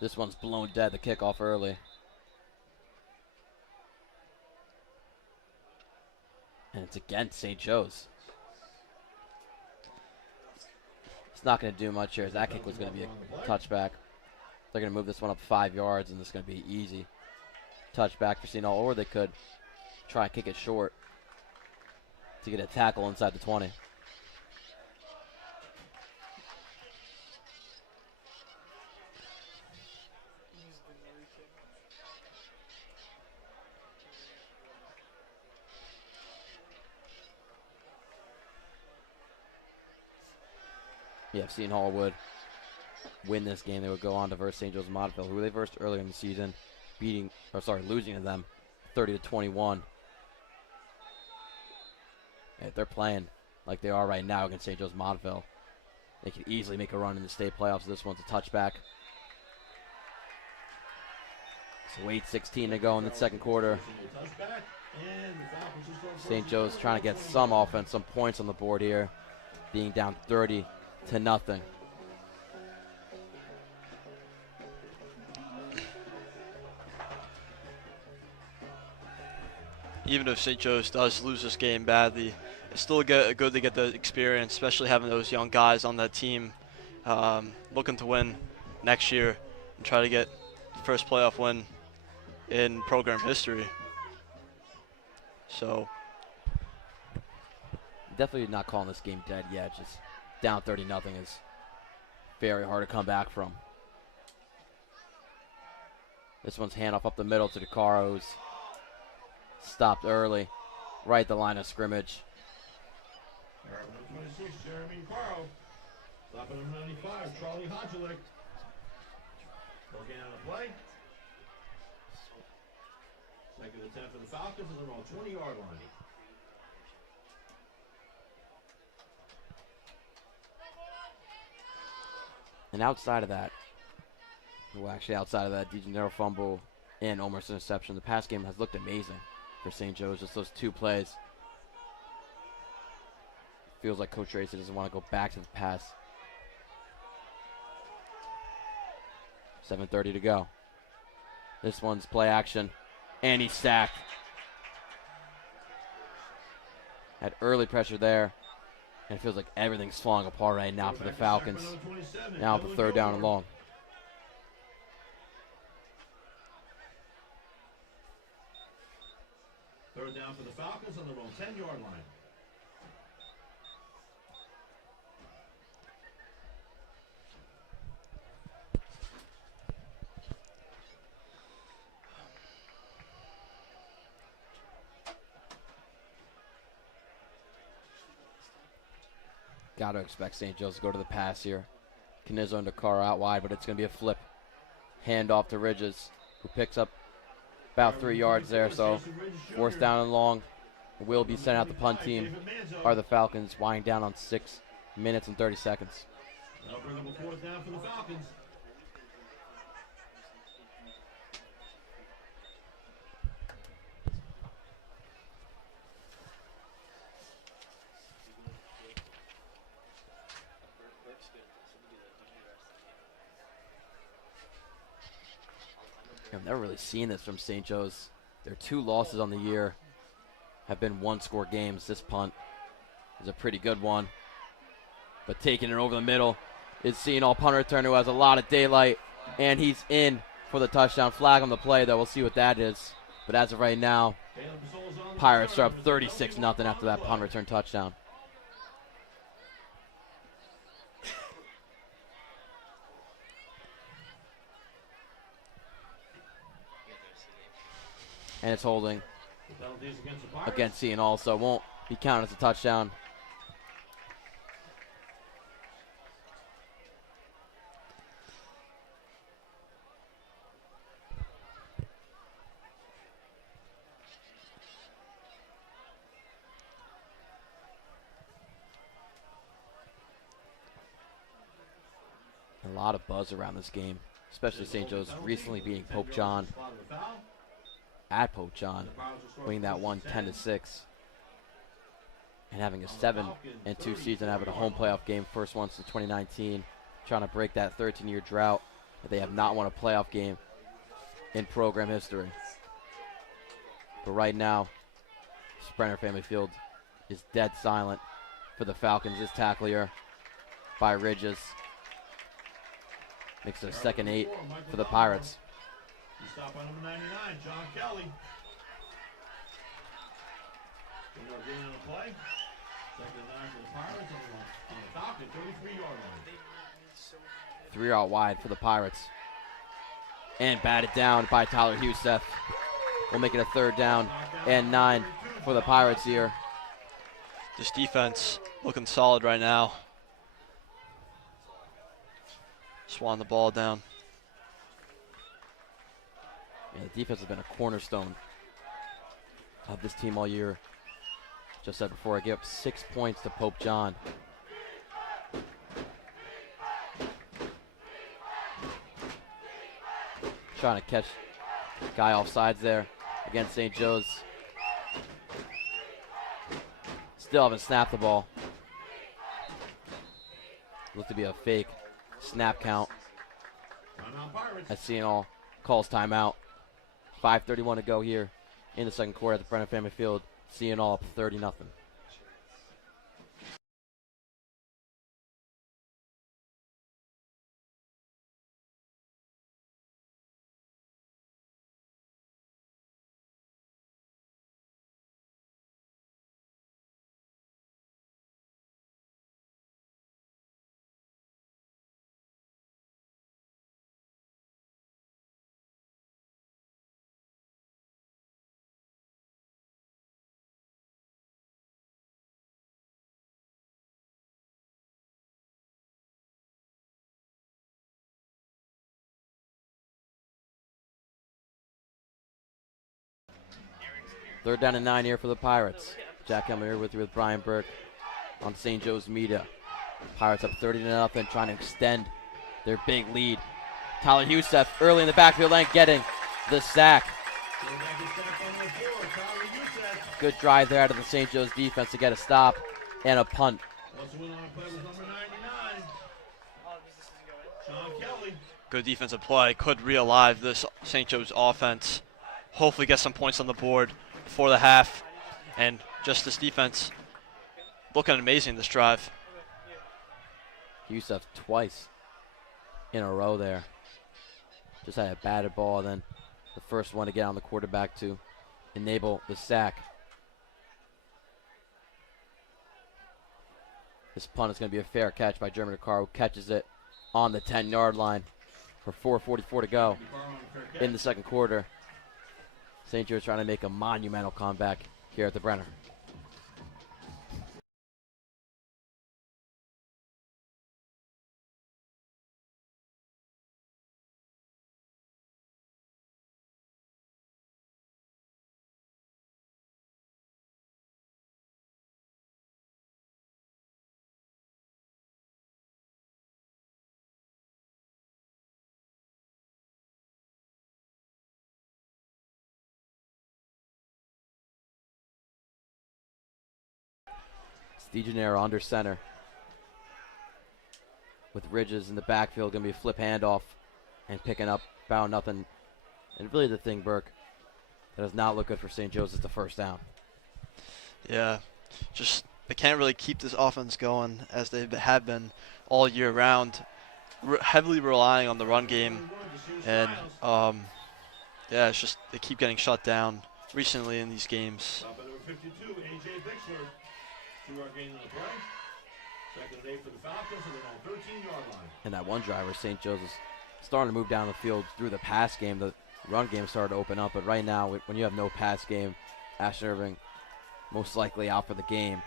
This one's blown dead, the kickoff early. And it's against St. Joe's. It's not going to do much here. That kick was going to be a touchback. They're going to move this one up 5 yards, and this is going to be easy touchback for Seton Hall, or they could try and kick it short to get a tackle inside the 20. Yeah, if Seton Hall would win this game, they would go on to verse St. Joe's Montville, who they versed earlier in the season, losing to them 30-21. If they're playing like they are right now against St. Joe's Montville, they could easily make a run in the state playoffs. This one's a touchback. So 8:16 to go in the second quarter. St. Joe's trying to get some offense, some points on the board here, being down 30-0. Even if St. Joe's does lose this game badly, it's still good to get the experience, especially having those young guys on that team looking to win next year and try to get the first playoff win in program history. So definitely not calling this game dead yet. Just down 30-0 is very hard to come back from. This one's handoff up the middle to DeCaro, who's stopped early, right at the line of scrimmage. Number 26, Jeremy Caro. Stopping number 95, Charlie Hodgelik. Looking on the play. Second attempt for the Falcons on their own 20-yard line. And outside of that, DeGenero fumble and Omer's interception, the pass game has looked amazing for St. Joe's. Just those two plays. Feels like Coach Tracy doesn't want to go back to the pass. 7:30 to go. This one's play action, and he's sacked. Had early pressure there, and it feels like everything's falling apart right now for the Falcons. Now the 3rd down and long. Third down for the Falcons on their own 10-yard line. Got to expect St. Joe's to go to the pass here. Canizzo and DeCaro out wide, but it's going to be a flip. Hand off to Ridges, who picks up about 3 yards there. So 4th down and long. Will be sent out the punt team. Are the Falcons winding down on 6 minutes and 30 seconds. That'll bring up a 4th down for the Falcons. I've never really seen this from St. Joe's. Their 2 losses on the year have been 1-score games. This punt is a pretty good one. But taking it over the middle is Seton Hall punt return, who has a lot of daylight. And he's in for the touchdown. Flag on the play, though. We'll see what that is. But as of right now, Pirates are up 36-0 after that punt return touchdown. And it's holding against Seton Hall, so it won't be counted as a touchdown. A lot of buzz around this game, especially St. Joe's recently beating Pope John at Pope John, winning that one 10-6, and having a 7-2 season, having a home playoff game, first one since 2019, trying to break that 13-year drought They have not won a playoff game in program history. But right now, Brenner Family Field is dead silent for the Falcons. This tackle here by Ridges makes it a 2nd 8 for the Pirates. You stop on number 99, John Kelly. We are getting on the play. 2nd and 9 for the Pirates on the Falcon, 33-yard line. 3 out wide for the Pirates. And batted down by Tyler Huseth. We'll make it a 3rd down and 9 for the Pirates here. This defense looking solid right now. Swan the ball down. Yeah, the defense has been a cornerstone of this team all year. Just said before, I gave up 6 points to Pope John. Trying to catch guy off sides there against St. Joe's. Still haven't snapped the ball. Looked to be a fake snap count. As Seton Hall calls timeout. 5:31 to go here in the 2nd quarter at the Brenner Family Field. Seton Hall up 30-0. Third down and 9 here for the Pirates. Jack Helmer here with you with Brian Burke on St. Joe's Media. Pirates up 30-0, trying to extend their big lead. Tyler Huseth early in the backfield lane getting the sack. Good drive there out of the St. Joe's defense to get a stop and a punt. Good defensive play. Could re-alive this St. Joe's offense. Hopefully get some points on the board before the half. And just this defense looking amazing this drive. Huseth twice in a row there. Just had a batted ball, then the first one to get on the quarterback to enable the sack. This punt is going to be a fair catch by Jeremy DeCaro, who catches it on the 10-yard line for 4:44 to go in the 2nd quarter. St. Joe's trying to make a monumental comeback here at the Brenner. DeGennaro under center with Ridges in the backfield. Going to be a flip handoff and picking up about nothing. And really the thing, Burke, that does not look good for St. Joe's is the first down. Yeah, just they can't really keep this offense going as they have been all year round, heavily relying on the run game. And, yeah, it's just they keep getting shut down recently in these games. And that one driver, St. Joe's, is starting to move down the field through the pass game. The run game started to open up, but right now, when you have no pass game, Ashton Irving most likely out for the game.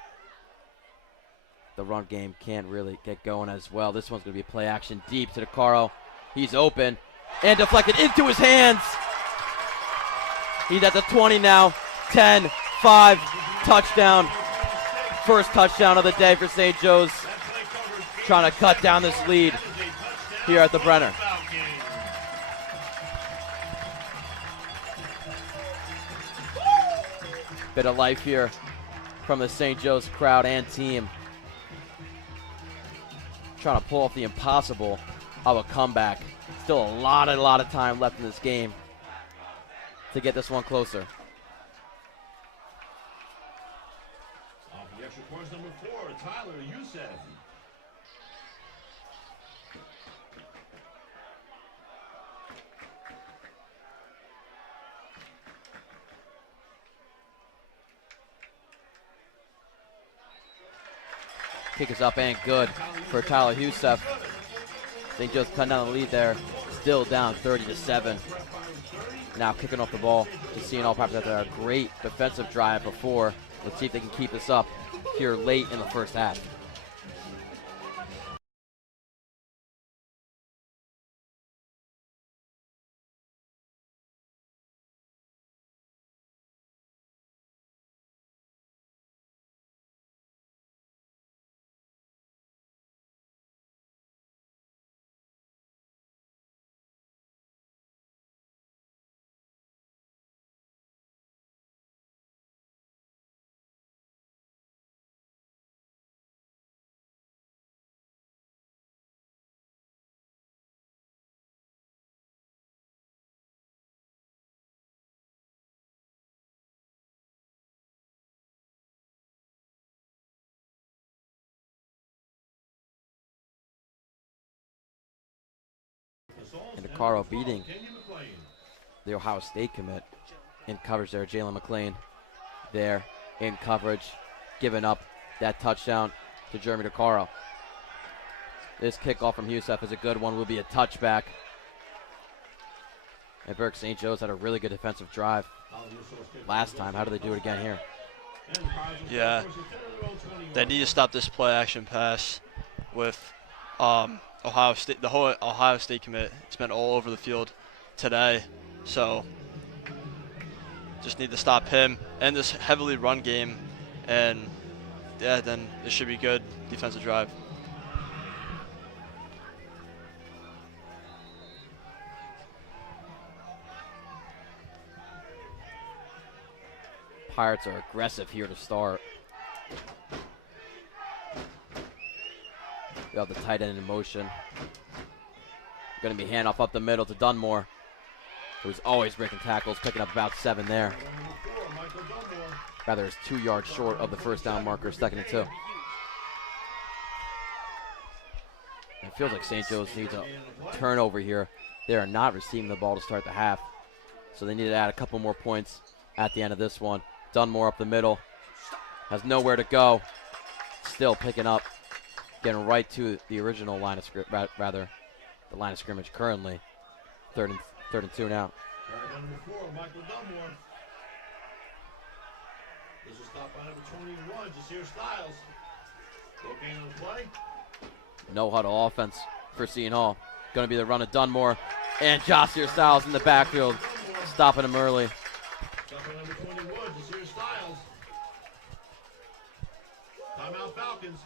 The run game can't really get going as well. This one's going to be play action deep to DeCaro. He's open and deflected into his hands. He's at the 20 now. 10, 5, touchdown. First touchdown of the day for St. Joe's. Trying to cut down this lead here at the Brenner. Bit of life here from the St. Joe's crowd and team. Trying to pull off the impossible of a comeback. Still a lot of time left in this game to get this one closer. Off the extra points, number 4, Tyler Youssef. Kick is up and good for Tyler Youssef. St. Joe's cutting down the lead there. Still down 30-7. Now kicking off the ball to Seton Hall Pirates after a great defensive drive before. Let's see if they can keep this up here late in the first half. And DeCaro beating the Ohio State commit in coverage there. Jalen McClain there in coverage, giving up that touchdown to Jeremy DeCaro. This kickoff from Youssef is a good one, will be a touchback. And Burke St. Joe's had a really good defensive drive last time. How do they do it again here? Yeah, they need to stop this play action pass with Ohio State. The whole Ohio State commit has been all over the field today, so just need to stop him and this heavily run game, and yeah, then it should be good defensive drive. Pirates are aggressive here to start. We have the tight end in motion. Going to be handoff up the middle to Dunmore, who's always breaking tackles, picking up about 7 there. Rather is 2 yards short of the first down marker, 2nd and 2. It feels like St. Joe's needs a turnover here. They are not receiving the ball to start the half, so they need to add a couple more points at the end of this one. Dunmore up the middle, has nowhere to go, still picking up, getting right to the original line of scrimmage, rather the line of scrimmage currently. 3rd and 2 now. Number 4, Michael Dunmore. This is stopped by number 21, Jasir Styles. Cocaine on the play. No huddle offense for Seton Hall. Going to be the run of Dunmore, and Jasir Styles in the backfield, stopping him early. Stop by number 21, Jasir Styles. Timeout Falcons.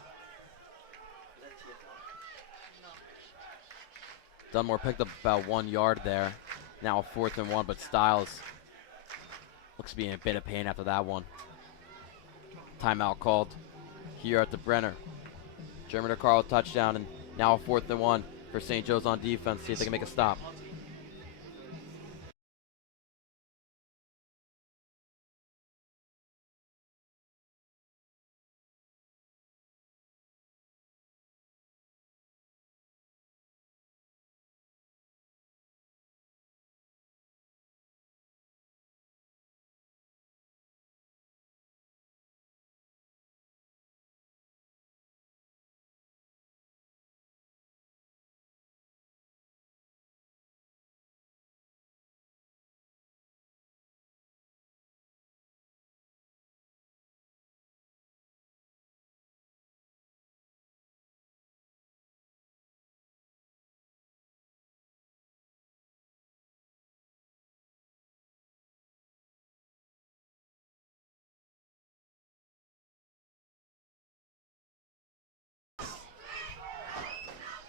Dunmore picked up about 1 yard there. Now a 4th and 1, but Styles looks to be in a bit of pain after that one. Timeout called here at the Brenner. Jeremy DeCaro touchdown, and now a 4th and 1 for St. Joe's on defense. See if they can make a stop.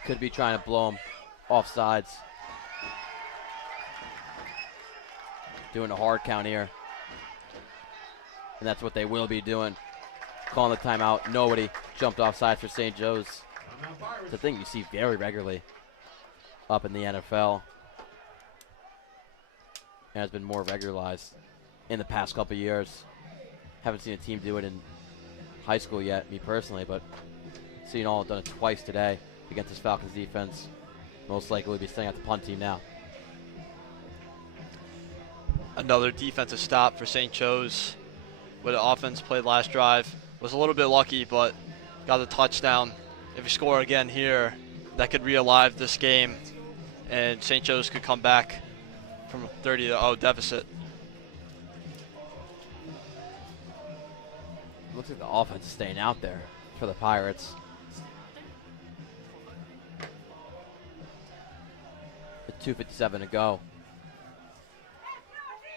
Could be trying to blow him off sides. Doing a hard count here. And that's what they will be doing. Calling the timeout. Nobody jumped off sides for St. Joe's. It's a thing you see very regularly up in the NFL and has been more regularized in the past couple of years. Haven't seen a team do it in high school yet, me personally, but Seton Hall done it twice today against this Falcons defense. Most likely will be staying at the punt team now. Another defensive stop for St. Joe's. With the offense played last drive. Was a little bit lucky, but got the touchdown. If you score again here, that could re-alive this game, and St. Joe's could come back from a 30-0 deficit. Looks like the offense is staying out there for the Pirates. With 2:57 to go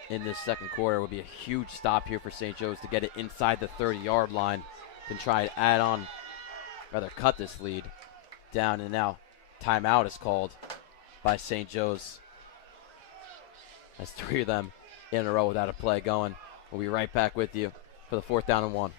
in this second quarter, would be a huge stop here for St. Joe's to get it inside the 30-yard line, then try and add on, rather cut this lead down. And now timeout is called by St. Joe's. That's 3 of them in a row without a play going. We'll be right back with you for the 4th down and 1.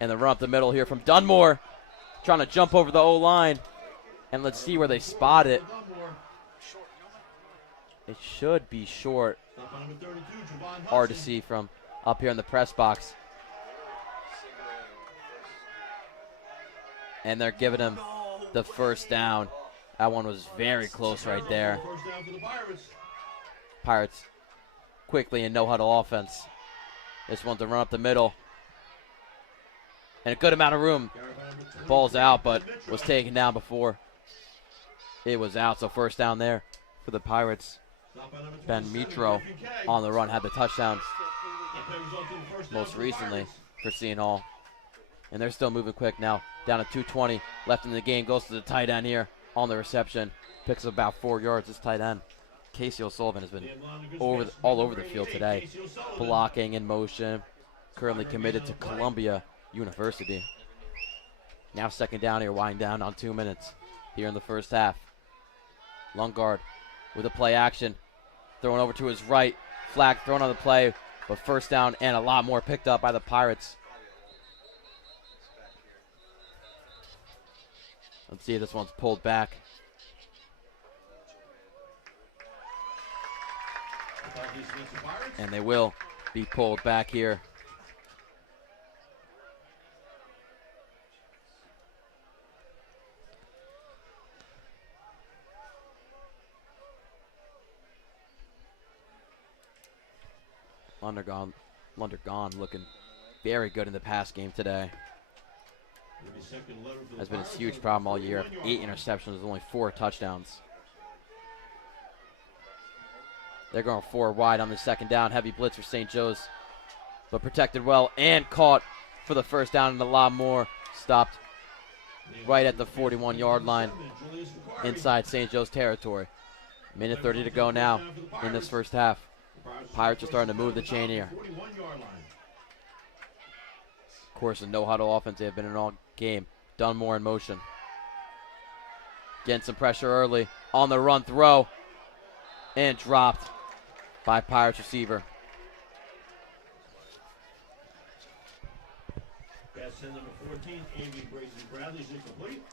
And the run up the middle here from Dunmore, trying to jump over the O-line. And let's see where they spot it. It should be short. Hard to see from up here in the press box. And they're giving him the first down. That one was very close right there. Pirates quickly in no-huddle offense. This one's to run up the middle. And a good amount of room. Ball's out, but was taken down before it was out. So first down there for the Pirates. Ben Mitro on the run had the touchdown most recently for Seton Hall. And they're still moving quick now. Down to 2:20 left in the game. Goes to the tight end here on the reception. Picks up about 4 yards. This tight end, Casey O'Sullivan, has been all over the field today. Blocking in motion. Currently committed to Columbia University. Now second down here, winding down on 2 minutes here in the first half. Lungard with a play action. Throwing over to his right. Flag thrown on the play, but first down and a lot more picked up by the Pirates. Let's see if this one's pulled back. And they will be pulled back here. Lundergan looking very good in the pass game today. Has been a huge problem all year. 8 interceptions, only 4 touchdowns. They're going 4 wide on the second down. Heavy blitz for St. Joe's, but protected well and caught for the first down, and a lot more. Stopped right at the 41-yard line inside St. Joe's territory. Minute 30 to go now in this first half. Pirates are starting to move the chain here. Of course, a no-huddle offense. They have been in all game. Dunmore in motion. Getting some pressure early. On the run throw. And dropped by Pirates receiver.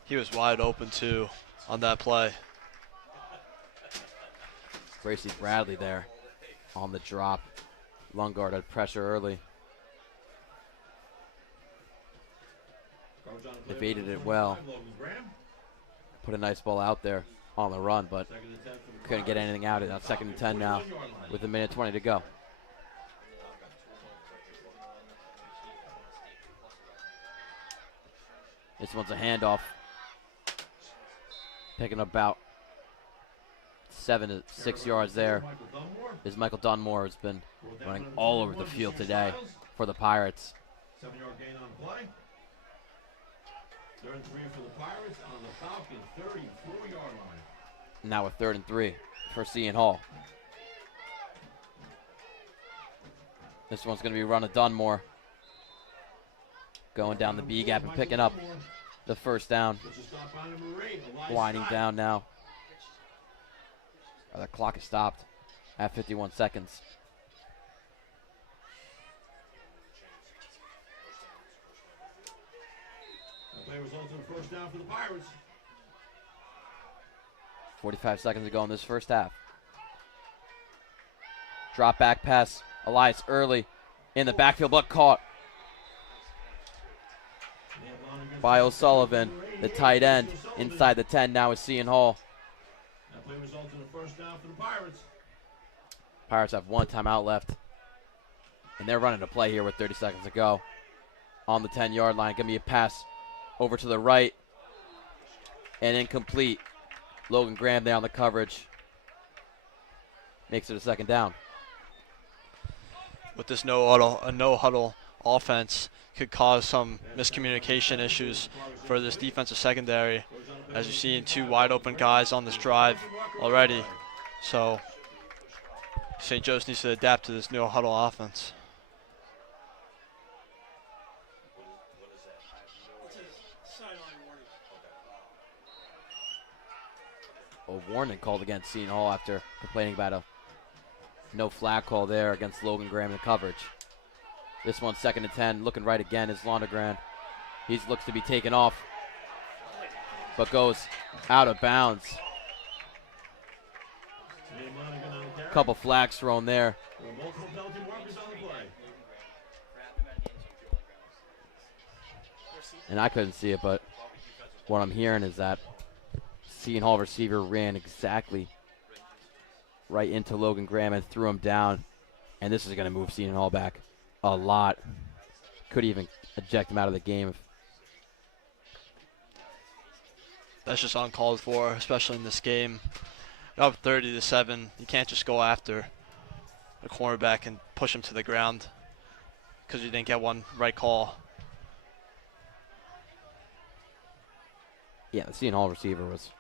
He was wide open, too, on that play. Bracy Bradley there on the drop. Lungard had pressure early. Evaded it well. Put a nice ball out there on the run, but Second and 10 for the couldn't get Pirates. anything out of it. Now 2nd and 10 now 41-yard line. with 1:20 to go. This one's a handoff. Picking up about 7 to 6 yards there Michael Dunmore. is Michael Dunmore, has been Fourth down running and all over 21 the for field Steve today Styles. for the Pirates. 7-yard gain on the play. 3rd and 3 for the Pirates on the Falcon 34-yard line. Now a 3rd and 3 for Seton Hall. This one's going to be run to Dunmore. Going down the B gap and picking up the first down. Gets a stop by number 8, Elias Winding Scott. down now. The clock is stopped at 51 seconds. That play results in a first down for the Pirates. 45 seconds to go in this first half. Drop back pass. Elias early in the backfield, but caught by O'Sullivan, the tight end, inside the 10. Now is Seton Hall. That play results in a first down for the Pirates. Pirates have 1 timeout left, and they're running a play here with 30 seconds to go. On the 10-yard line, give me a pass over to the right, and incomplete. Logan Graham there on the coverage. Makes it a 2nd down. With this no huddle offense could cause some miscommunication issues for this defensive secondary, as you see in 2 wide open guys on this drive already. So St. Joe's needs to adapt to this no huddle offense. A warning called against Seton Hall after complaining about a no flag call there against Logan Graham in the coverage. This one's 2nd and 10. Looking right again is Londergren. He looks to be taken off, but goes out of bounds. Couple flags thrown there. Multiple penalty markers on the play. And I couldn't see it, but what I'm hearing is that Seton Hall receiver ran exactly right into Logan Graham and threw him down. And this is going to move Seton Hall back a lot. Could even eject him out of the game. That's just uncalled for, especially in this game. You're up 30-7. You can't just go after a cornerback and push him to the ground because you didn't get one right call. Yeah, the Seton Hall receiver was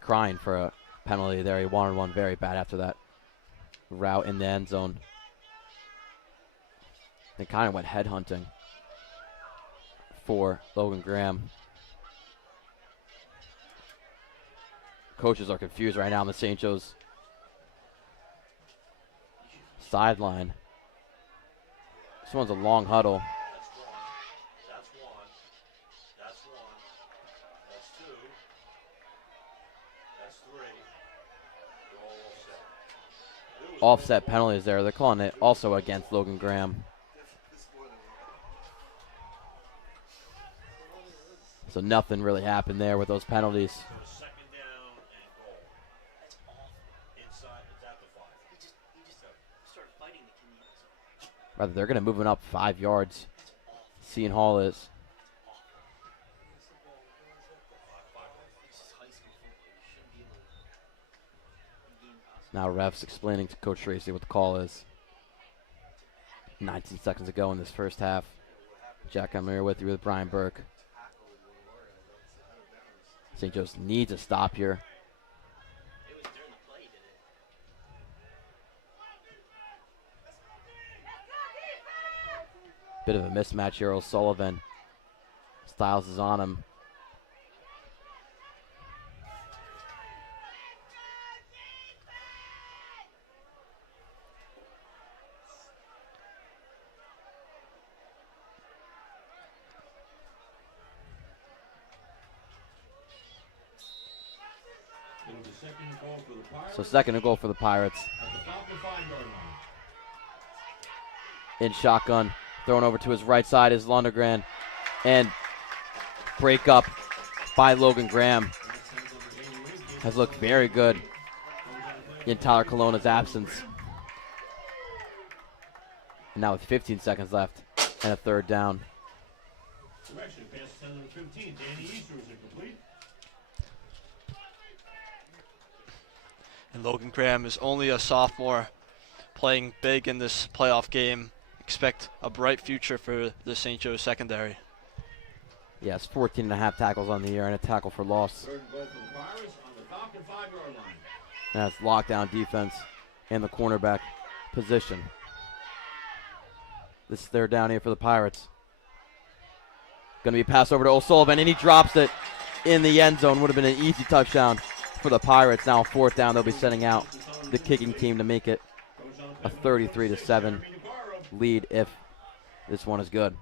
crying for a penalty there. He wanted one very bad after that route in the end zone. They kind of went headhunting for Logan Graham. Coaches are confused right now on the St. Joe's sideline. This one's a long huddle. That's one. That's one. That's two. That's three. They're all offset. Offset penalties there. They're calling it also against Logan Graham. So nothing really happened there with those penalties. Second down and goal. That's off. Inside. It's at the 5. He just started fighting the kid in the end zone. Rather, they're going to move it up 5 yards. Seton Hall is. This is high school football. You shouldn't be able to game pass. Now refs explaining to Coach Tracy what the call is. 19 seconds to go in this first half. Jack, I'm here with you with Brian Burke. St. Joe's needs a stop here. It was during the play he did it. Bit of a mismatch here. O'Sullivan. Styles is on him. It was a second and goal for the Pirates. So 2nd and goal for the Pirates. At the Falcon 5-yard line. In shotgun. Thrown over to his right side is Lundergren. And break up by Logan Graham. That's number 88, has looked very good in Tyler Colonna's absence. And now with 15 seconds left and a third down. Correction, pass to number 15. Danny Easter is incomplete. And Logan Graham is only a sophomore, playing big in this playoff game. Expect a bright future for the St. Joe's secondary. Yes, 14 and a half tackles on the year and a tackle for loss. Third and goal for the Pirates on the Falcon 5-yard line. And that's lockdown defense in the cornerback position. This is third down here for the Pirates. Going to be a pass over to O'Sullivan, and he drops it in the end zone. Would have been an easy touchdown for the Pirates. Now fourth down, they'll be sending out the kicking team to make it a 33-7 lead if this one is good.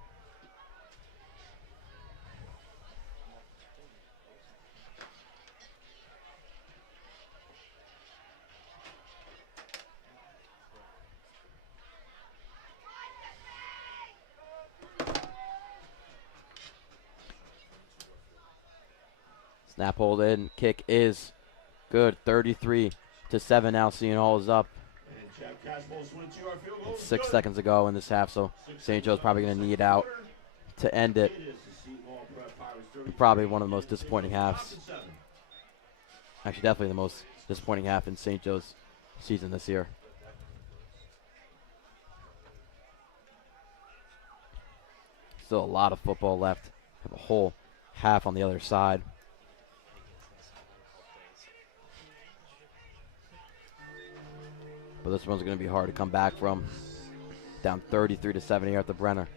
Snap, hold in, kick is good. 33-7 now. Seton Hall is up. And Chad Casbo's 22-yard field goal. It's 6 seconds to go in this half, so St. Joe's probably going to need out to end it. It is the Seton Hall Prep Pirates 33. Probably one of the most disappointing halves. Actually, definitely the most disappointing half in St. Joe's season this year. Still a lot of football left. Have a whole half on the other side. But this one's going to be hard to come back from. Down 33-7 here at the Brenner.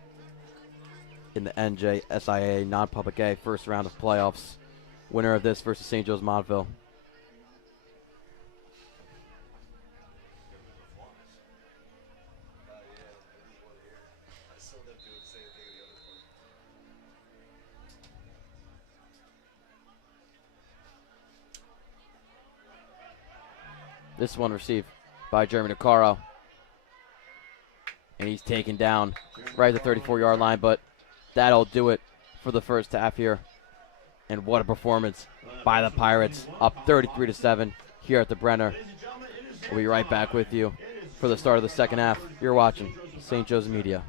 In the NJSIA non-public A first round of playoffs. Winner of this versus St. Joe's Montville. This one received by Jeremy Nicaro. And he's taken down right at the 34-yard line, but that'll do it for the first half here. And what a performance by the Pirates, up 33-7 here at the Brenner. We'll be right back with you for the start of the second half. You're watching St. Joe's Media.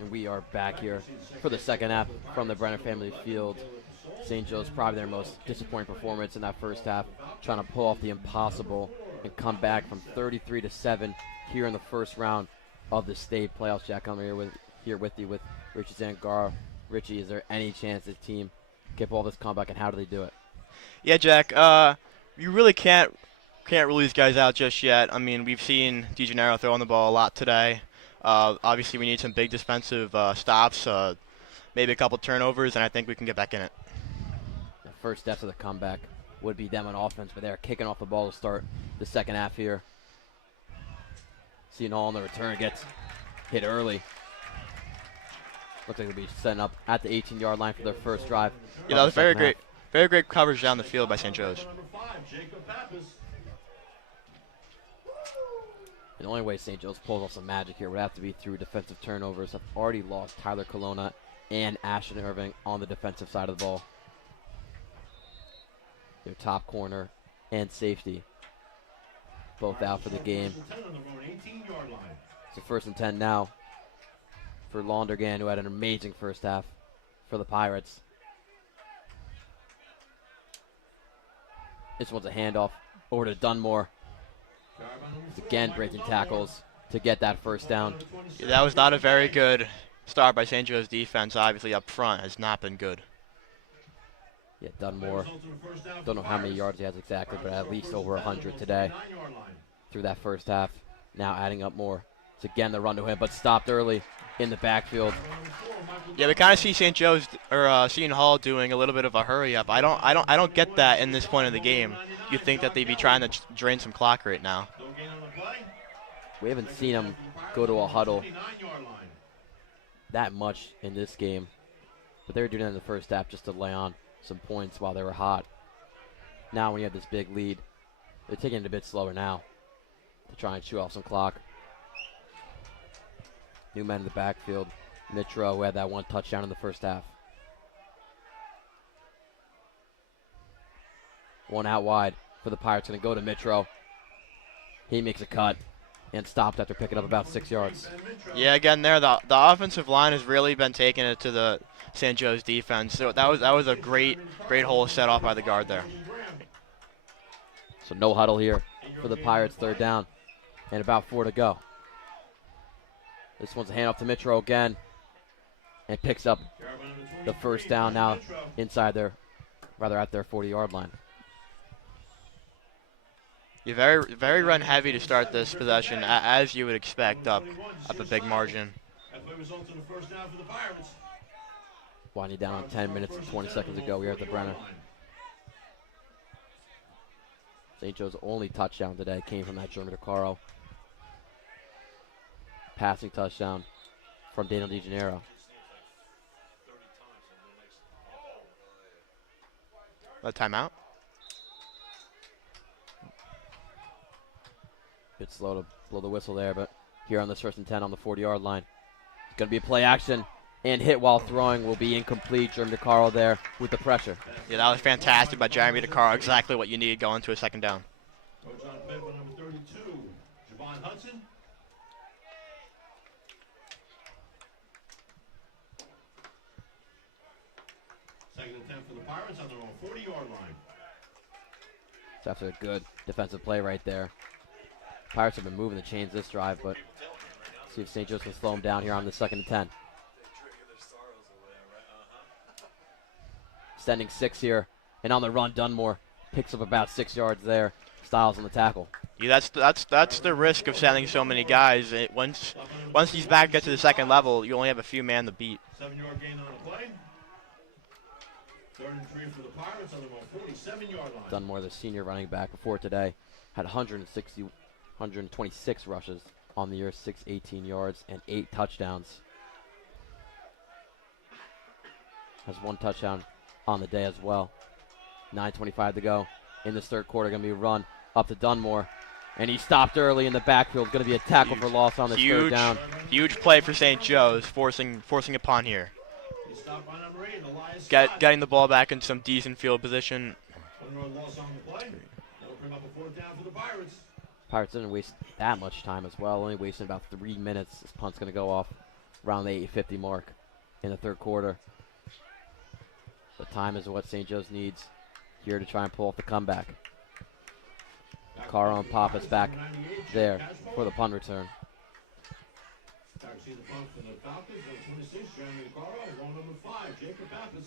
And we are back here for the second half from the Brenner Family Field. St. Joe's probably their most disappointing performance in that first half, trying to pull off the impossible and come back from 33-7 here in the first round of the state playoffs. Jack, I'm here with you with Richie Zangara. Richie, is there any chance this team can pull this comeback, and how do they do it? Yeah, Jack. You really can't rule these guys out just yet. I mean, we've seen DeGennaro throwing the ball a lot today. Obviously, we need some big defensive stops, maybe a couple turnovers, and I think we can get back in it. The first steps of the comeback would be them on offense, but they're kicking off the ball to start the second half here. Seton Hall on the return gets hit early. Looks like they'll be setting up at the 18-yard line for their first drive. Yeah, that was very great coverage down the field by St. Joe's. And the only way St. Joe's pulls off some magic here would have to be through defensive turnovers. Have already lost Tyler Colonna and Ashton Irving on the defensive side of the ball. Their top corner and safety both out for the game. So 1st and 10 now for Laundergan, who had an amazing first half for the Pirates. This one's a handoff over to Dunmore. He's again breaking tackles to get that first down. Yeah, that was not a very good start by St. Joe's defense. Obviously, up front has not been good. Yeah, Dunmore, don't know how many yards he has exactly, but at least over 100 today through that first half. Now adding up more. It's again the run to him, but stopped early in the backfield. Yeah, we kind of see St. Joe's or Seton Hall doing a little bit of a hurry up. I don't get that in this point of the game. You'd think that they'd be trying to drain some clock right now. We haven't seen him go to a huddle that much in this game, but they were doing that in the first half just to lay on some points while they were hot. Now when you have this big lead, they're taking it a bit slower now to try and chew off some clock. New men in the backfield. Mitro, who had that one touchdown in the first half. One out wide for the Pirates, going to go to Mitro. He makes a cut and stopped after picking up about 6 yards. Yeah, again there, the offensive line has really been taking it to the St. Joe's defense. So that was a great hole set off by the guard there. So no huddle here for the Pirates, 3rd down, and about 4 to go. This one's a handoff to Mitro again, and picks up the first down now inside their, rather at their 40-yard line. You're very run heavy to start this possession, as you would expect, up a big margin. Winding down on 10 minutes and 20 seconds ago here at the Brenner. St. Joe's only touchdown today came from that Jeremy DeCaro. Passing touchdown from Daniel DeGennaro. A timeout? Bit slow to blow the whistle there, but here on this 1st and 10 on the 40-yard line. It's going to be a play action, and hit while throwing will be incomplete. Jeremy DeCaro there with the pressure. Yeah, that was fantastic by Jeremy DeCaro. Exactly what you need going to a 2nd down. Coach on the number 32, Javon Hudson. Second and 10 for the Pirates on their own 40-yard line. So after a good defensive play right there. Pirates have been moving the chains this drive, but see if St. Joe's can slow them down here on the 2nd and 10. Extending 6 here, and on the run, Dunmore picks up about 6 yards there. Styles on the tackle. Yeah, that's the risk of sending so many guys. Once these back get to the 2nd level, you only have a few man to beat. 7-yard gain on the play. 3rd and 3 for the Pirates on their own 47-yard line. Dunmore, the senior running back before today, had 126 rushes on the year, 618 yards, and 8 touchdowns. Has 1 touchdown on the day as well. 9:25 to go in this 3rd quarter. Going to be a run up to Dunmore, and he stopped early in the backfield. Going to be a tackle for loss on this 3rd down. Huge play for St. Joe's, forcing a punt here. Getting the ball back in some decent field position. Pirates didn't waste that much time as well, only wasting about 3 minutes. This punt's going to go off around the 8:50 mark in the third quarter. But time is what St. Joe's needs here to try and pull off the comeback. Caro and Pappas back there for the punt return. Back to see the punt for the Falcons. Number 26, Jeremy Caro. Ball number 5, Jacob Pappas.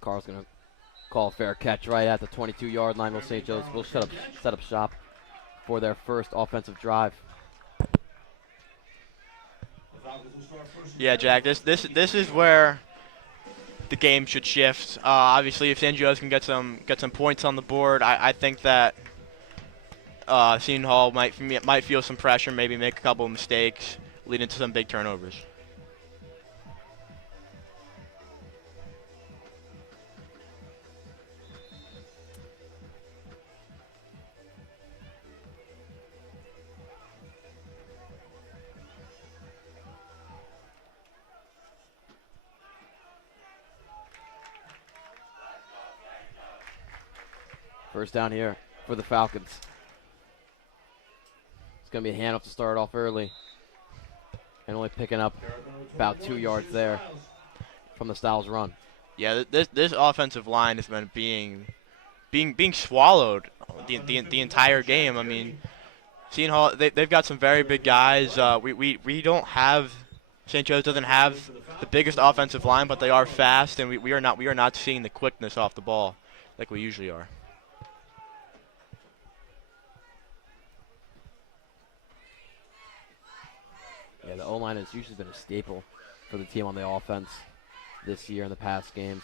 Carl's going to call a fair catch right at the 22-yard line. Will St. Joe's will set up shop for their first offensive drive. Yeah, Jack. This is where the game should shift. Obviously, if St. Joe's can get some points on the board, I think that Seton Hall might feel some pressure, maybe make a couple of mistakes, leading to some big turnovers. First down here for the Falcons. It's going to be a handoff to start off early. And only picking up about 2 yards there from the Styles run. Yeah, this offensive line has been being swallowed the entire game. I mean, Seton Hall, they've got some very big guys. We don't have, St. Joe's doesn't have the biggest offensive line, but they are fast, and we are not seeing the quickness off the ball like we usually are. Yeah, the O-line has usually been a staple for the team on the offense this year in the past games.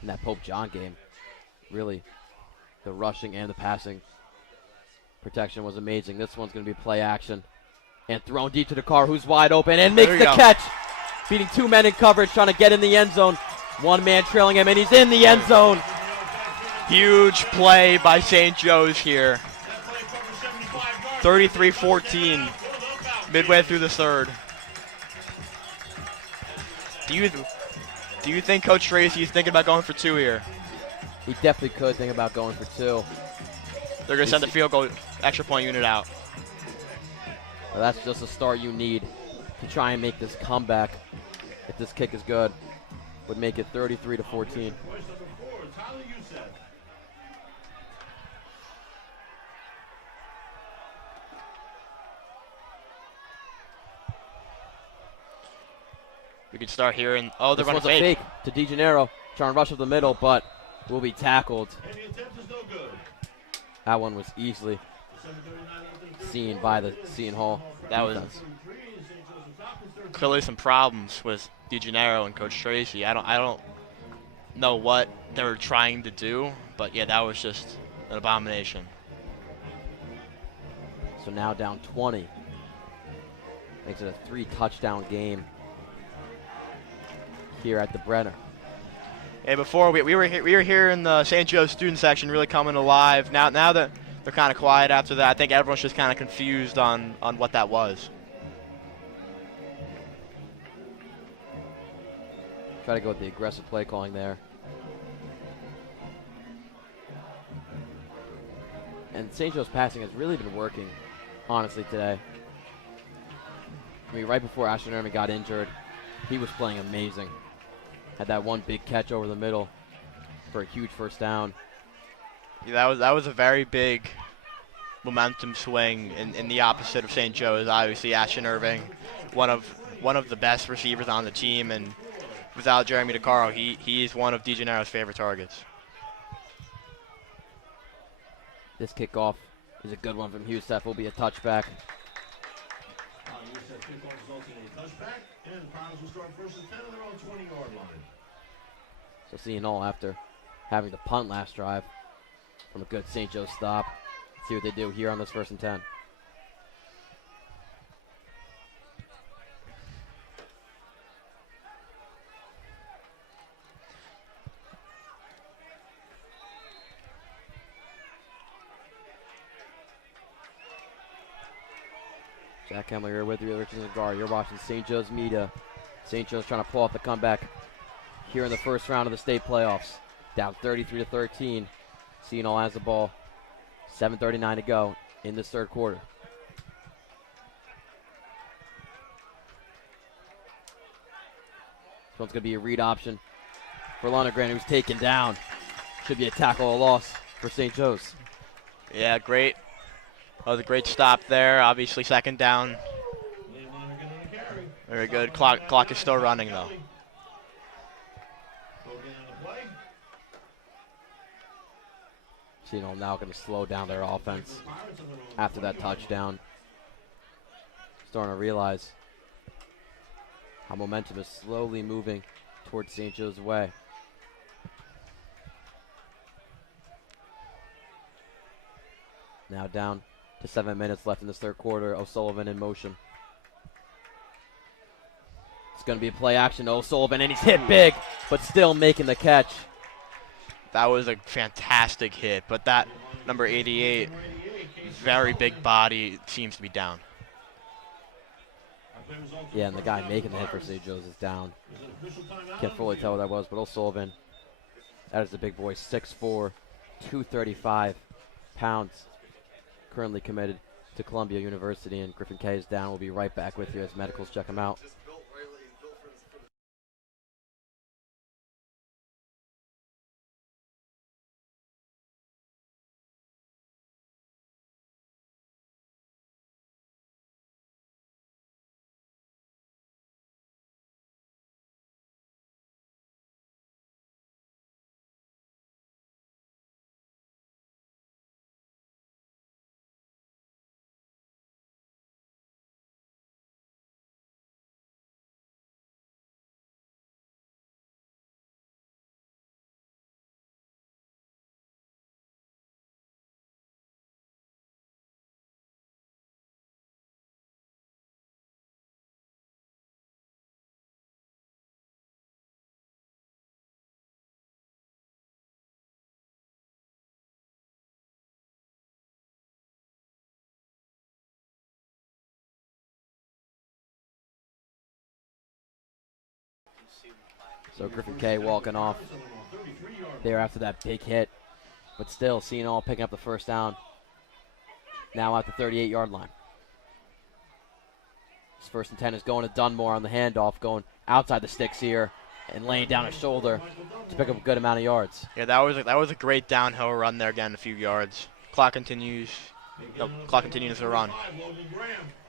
In that Pope John game, really, the rushing and the passing protection was amazing. This one's going to be play action. And thrown deep to the car, who's wide open, and makes the catch. Beating 2 men in coverage, trying to get in the end zone. 1 man trailing him, and he's in the end zone. Huge play by St. Joe's here. 33-14. Midway through the third. Do you think Coach Tracy is thinking about going for 2 here? He definitely could think about going for 2. They're going to send the field goal extra point unit out. Well, that's just a start you need to try and make this comeback. If this kick is good, would make it 33-14. We can start here, and they're This running was a fake to DeGennaro, trying to rush up the middle, but will be tackled. That one was easily seen by the Seton Hall defense. Was clearly some problems with DeGennaro and Coach Tracy. I don't know what they were trying to do, but yeah, that was just an abomination. So now down 20. Makes it a 3-touchdown game here at the Brenner. Hey, before we were here in the St. Joe student section, really coming alive. Now that they're kind of quiet after that, I think everyone's just kind of confused on what that was. Try to go with the aggressive play calling there. And St. Joe's passing has really been working, honestly, today. I mean, right before Ashton Ehrman got injured, he was playing amazing. Had that one big catch over the middle for a huge first down. Yeah, that was a very big momentum swing in the opposite of St. Joe's. Obviously, Ashton Irving, one of the best receivers on the team, and without Jeremy DeCaro, he is one of DeGennaro's favorite targets. This kickoff is a good one from Husef. Will be a touchback. Husef kickoff resulting in a touchback, and the Browns will start first and 10 on their own 20-yard line. So Seton Hall, after having to punt last drive from a good St. Joe stop, see what they do here on this first and 10. Jack Hemley here with you, Richard Zagar. You're watching St. Joe's Media. St. Joe's trying to pull off the comeback here in the first round of the state playoffs. Down 33-13. Seton Hall has the ball. 7:39 to go in this third quarter. This one's going to be a read option for Lundgren, who's taken down. Should be a tackle or loss for St. Joe's. Yeah, great. That was a great stop there. Obviously, second down. Very good. Clock is still running, though. Seton Hall now going to slow down their offense after that touchdown. Starting to realize how momentum is slowly moving towards St. Joe's way. Now down to 7 minutes left in this third quarter. O'Sullivan in motion. It's going to be a play action to O'Sullivan, and he's hit big, but still making the catch. That was a fantastic hit, but that number 88, very big body, seems to be down. Yeah, and the guy making the hit for St. Joe's is down. Can't fully tell what that was, but O'Sullivan, that is the big boy, 6'4", 235 pounds, currently committed to Columbia University, and Griffin K is down. We'll be right back with you as medicals check him out. So Griffin K walking off there after that big hit, but still Seton Hall picking up the first down. Now at the 38-yard line. His first and 10 is going to Dunmore on the handoff, going outside the sticks here and laying down his shoulder to pick up a good amount of yards. Yeah, that was a great downhill run there, again, a few yards. Clock continues to run.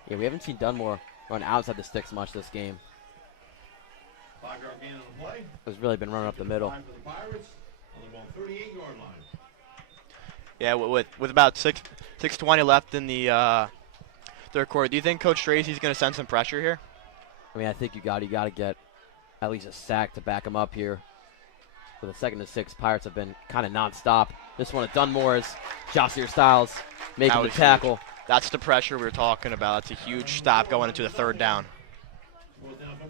Yeah, we haven't seen Dunmore run outside the sticks much this game. Has really been running up the middle. Yeah, with about 6:20 left in the third quarter, do you think Coach Tracy's going to send some pressure here? I mean, I think you got to get at least a sack to back him up here. For the 2nd and 6, Pirates have been kind of nonstop. This one at Dunmore's, Jossier Styles making the tackle. Huge. That's the pressure we were talking about. It's a huge stop going into the third down.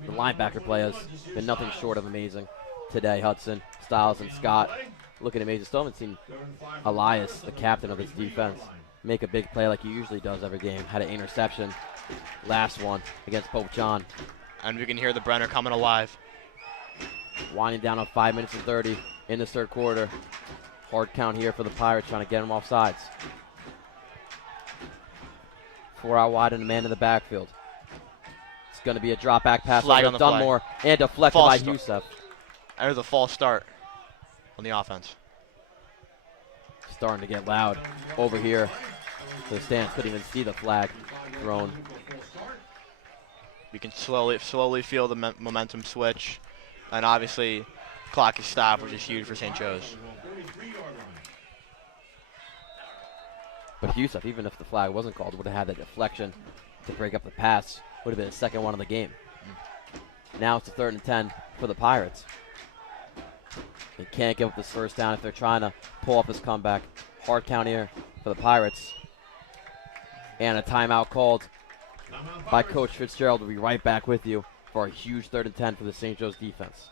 The linebacker play has been nothing short of amazing today. Hudson, Styles, and Scott looking amazing. Still haven't seen Elias, the captain of this defense, make a big play like he usually does every game. Had an interception last one against Pope John. And we can hear the Brenner coming alive. Winding down on 5 minutes and 30 in this third quarter. Hard count here for the Pirates, trying to get him off sides. 4 out wide and a man in the backfield. It's going to be a drop back pass Flag over on the Dunmore and deflected by Youssef. And there's a false start on the offense. Starting to get loud over here. The stands couldn't even see the flag thrown. We can slowly feel the momentum switch, and obviously clock is stopped, which is huge for St. Joe's. But Youssef, even if the flag wasn't called, would have had the deflection to break up the pass. Would have been the second one of the game. Now it's a 3rd and 10 for the Pirates. They can't give up this first down if they're trying to pull off this comeback. Hard count here for the Pirates. And a timeout called by Coach Fitzgerald. We'll be right back with you for a huge 3rd and 10 for the St. Joe's defense.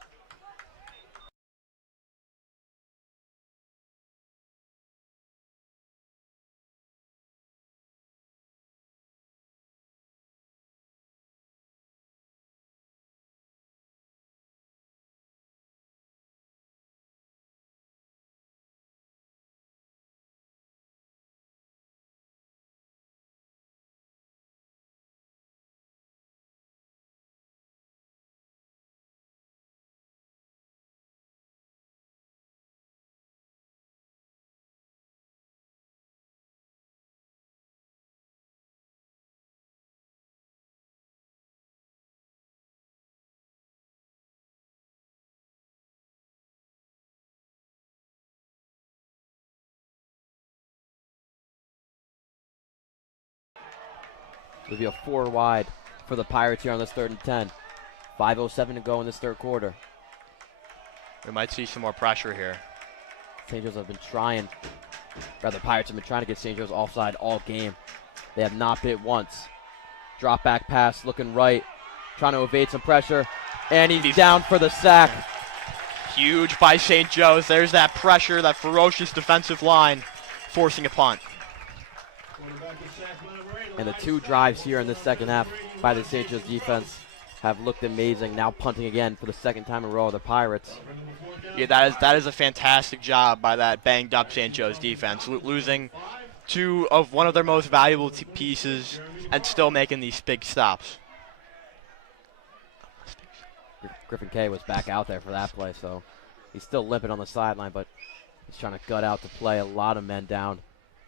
It'll be a 4 wide for the Pirates here on this 3rd and 10. 5:07 to go in this 3rd quarter. We might see some more pressure here. St. Joe's have been trying, rather Pirates have been trying to get St. Joe's offside all game. They have not bit once. Drop back pass, looking right, trying to evade some pressure, and he's down for the sack. Huge by St. Joe's. There's that pressure, that ferocious defensive line, forcing a punt. And the 2 drives here in the 2nd half by the St. Joe's defense have looked amazing. Now punting again for the 2nd time in a row of the Pirates. Yeah, that is a fantastic job by that banged up St. Joe's defense, losing 2 of one of their most valuable pieces and still making these big stops. Griffin K was back out there for that play, so he's still limping on the sideline, but he's trying to gut out to play. A lot of men down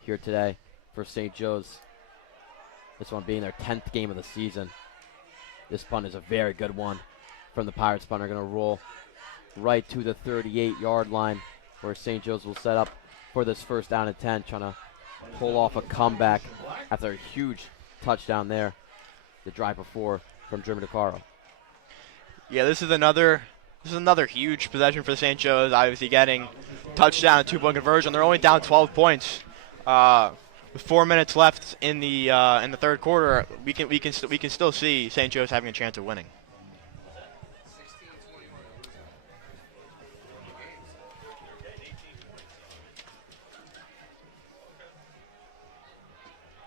here today for St. Joe's. This one being their 10th game of the season. This punt is a very good one from the Pirates. Punter going to roll right to the 38-yard line where St. Joe's will set up for this 1st down and 10, trying to pull off a comeback after a huge touchdown there the drive before from Jeremy DeCaro. Yeah, this is another huge possession for St. Joe's, obviously getting touchdown and 2-point conversion. They're only down 12 points. With 4 minutes left in the 3rd quarter, we can still see St. Joe's having a chance of winning.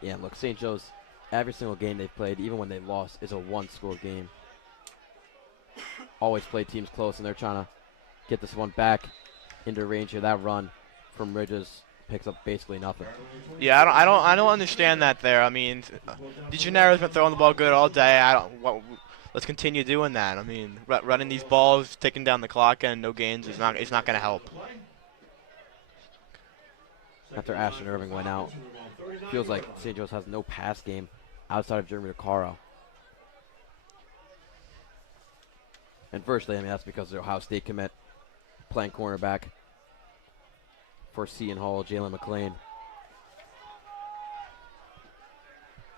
Yeah, look, St. Joe's, every single game they've played, even when they lost, is a 1-score game. Always play teams close, and they're trying to get this one back into range here. That run from Ridges picks up basically nothing. Yeah, I don't understand that there. I mean, DeGennaro's been throwing the ball good all day. Let's continue doing that. I mean, running these balls, taking down the clock, and no gains is not going to help. After Ashton Irving went out, feels like St. Joe's has no pass game outside of Jeremy DeCaro. And virtually, I mean, that's because the Ohio State commit playing cornerback for Seton Hall, Jalen McLean.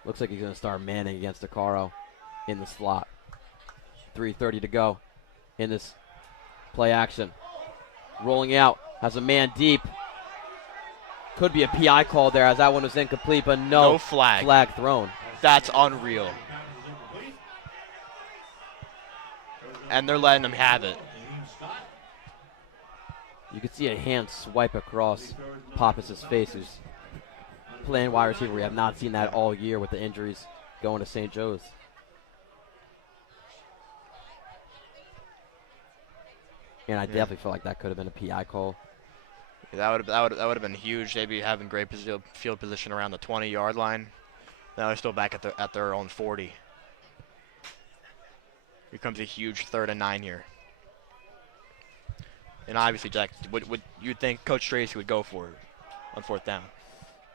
Looks like he's going to start manning against DeCaro in the slot. 3:30 to go in this play action. Rolling out, has a man deep. Could be a PI call there as that one was incomplete, but no flag. Flag thrown. That's unreal. And they're letting him have it. You can see a hand swipe across Pappas' face, who's playing wide receiver. We have not seen that all year with the injuries going to St. Joe's. And I definitely feel like that could have been a PI call. Yeah, that would have been huge. They'd be having great field position around the 20-yard line. Now they're still back at their own 40. Here comes a huge 3rd and 9 here. And obviously, Jack, would you think Coach Tracy would go for it on 4th down?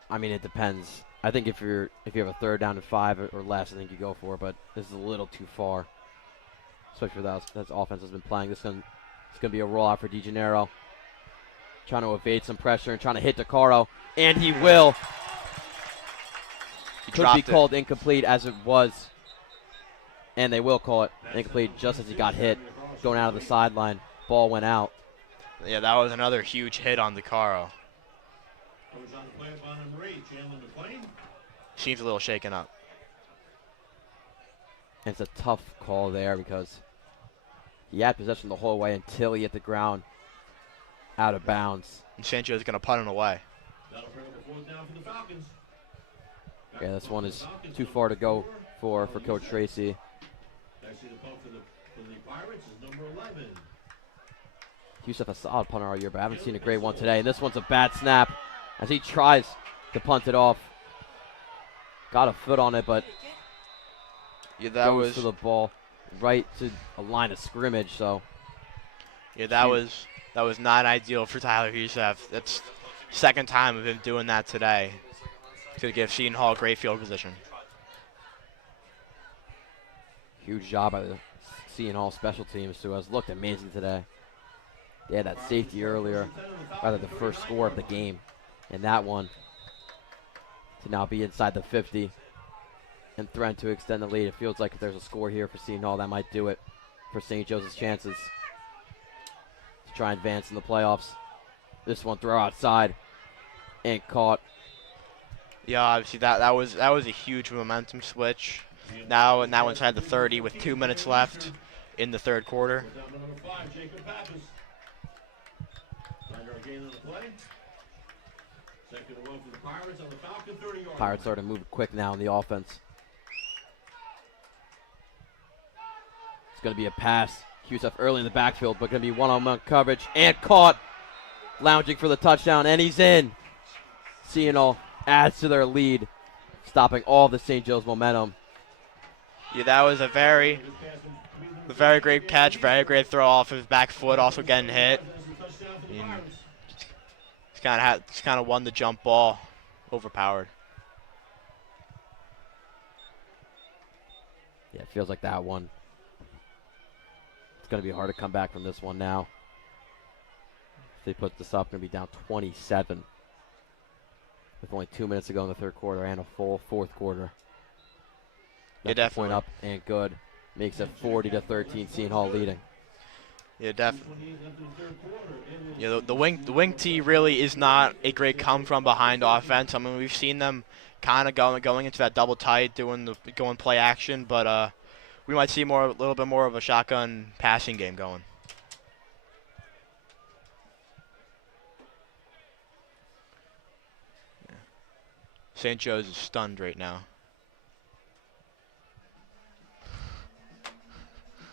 I mean, it depends. I think if you have a 3rd down and 5 or less, I think you go for it. But this is a little too far, especially for that offense has been playing. It's gonna be a rollout for DeGennaro, trying to evade some pressure and trying to hit DeCaro, and he will. Could be called incomplete as it was, and they will call it incomplete just as he got hit, going out of the sideline. Ball went out. Yeah, that was another huge hit on DeCaro. Seems a little shaken up. And it's a tough call there because he had possession the whole way until he hit the ground out of bounds. And Sancho's going to punt him away. Yeah, this one is too far to go for Coach Tracy. Yusuf a solid punter all year, but I haven't seen a great one today. And this one's a bad snap as he tries to punt it off. Got a foot on it, but goes to the ball right to a line of scrimmage. So yeah, that was not ideal for Tyler Yusuf. That's 2nd time of him doing that today. It's going to give Seton Hall great field position. Huge job by the Seton Hall special teams, who has looked amazing today. They had that safety earlier, rather the first score of the game, and that one to now be inside the 50. and threaten to extend the lead. It feels like if there's a score here for Seton Hall, that might do it for St. Joseph's chances to try and advance in the playoffs. This one throw outside and caught. Yeah, obviously that was a huge momentum switch. Now inside the 30 with 2 minutes left in the third quarter. Down to number 5, Jacob Pappas. Under a gain on the play. Second and 1 for the Pirates on the Falcon 30-yard. Pirates starting to move quick now in the offense. It's going to be a pass. Kusef early in the backfield, but going to be one-on-one coverage and caught. Lounging for the touchdown, and he's in. Seton Hall adds to their lead, stopping all the St. Joe's momentum. Yeah, that was a very great catch, very great throw off his back foot, also getting hit. He's kind of won the jump ball, overpowered. Yeah, it feels like that one. It's going to be hard to come back from this one now. If they put this up, going to be down 27 with only 2 minutes to go in the third quarter and a full fourth quarter. Yeah, definitely. Point up and good. Makes it 40-13, Seton Hall leading. Yeah, definitely. Yeah, the wing T really is not a great come from behind offense. I mean, we've seen them kind of going into that double tight, going play action, but we might see a little bit more of a shotgun passing game going. Yeah. St. Joe's is stunned right now.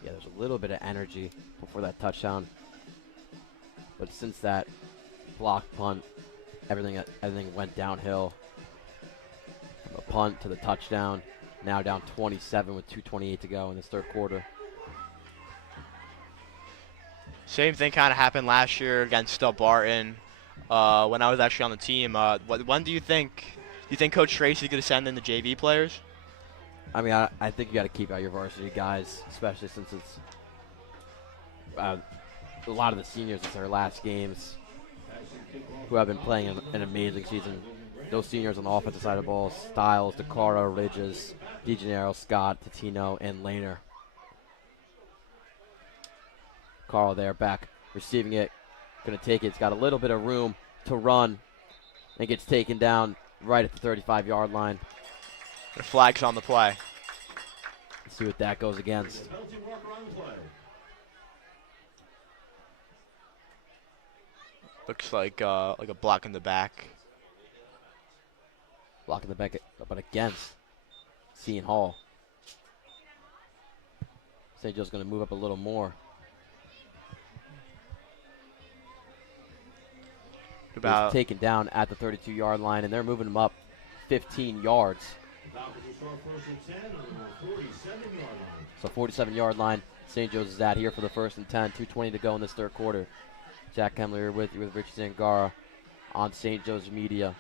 Yeah, there's a little bit of energy before that touchdown. But since that block punt, everything went downhill. From the punt to the touchdown, now down 27 with 2:28 to go in this third quarter. Same thing kind of happened last year against Barton when I was actually on the team. When do you think Coach Tracy's going to send in the JV players? I mean, I think you got to keep out your varsity guys, especially since it's a lot of the seniors. It's their last games, who have been playing an amazing season. Those seniors on the offensive side of the ball: Styles, DeCaro, Ridges, DeGennaro, Scott, Tatino, and Lehner. Carl there, back receiving it, going to take it. It's got a little bit of room to run, and gets taken down right at the 35-yard line. The flag's on the play. Let's see what that goes against. Looks like a block in the back. Block in the back, but against Seton Hall. St. Joe's going to move up a little more. He's taken down at the 32-yard line, and they're moving him up 15 yards. So 47-yard line. St. Joe's is at here for the first and 10. 2:20 to go in this third quarter. Jack Kemler here with you with Richie Zangara on St. Joe's Media.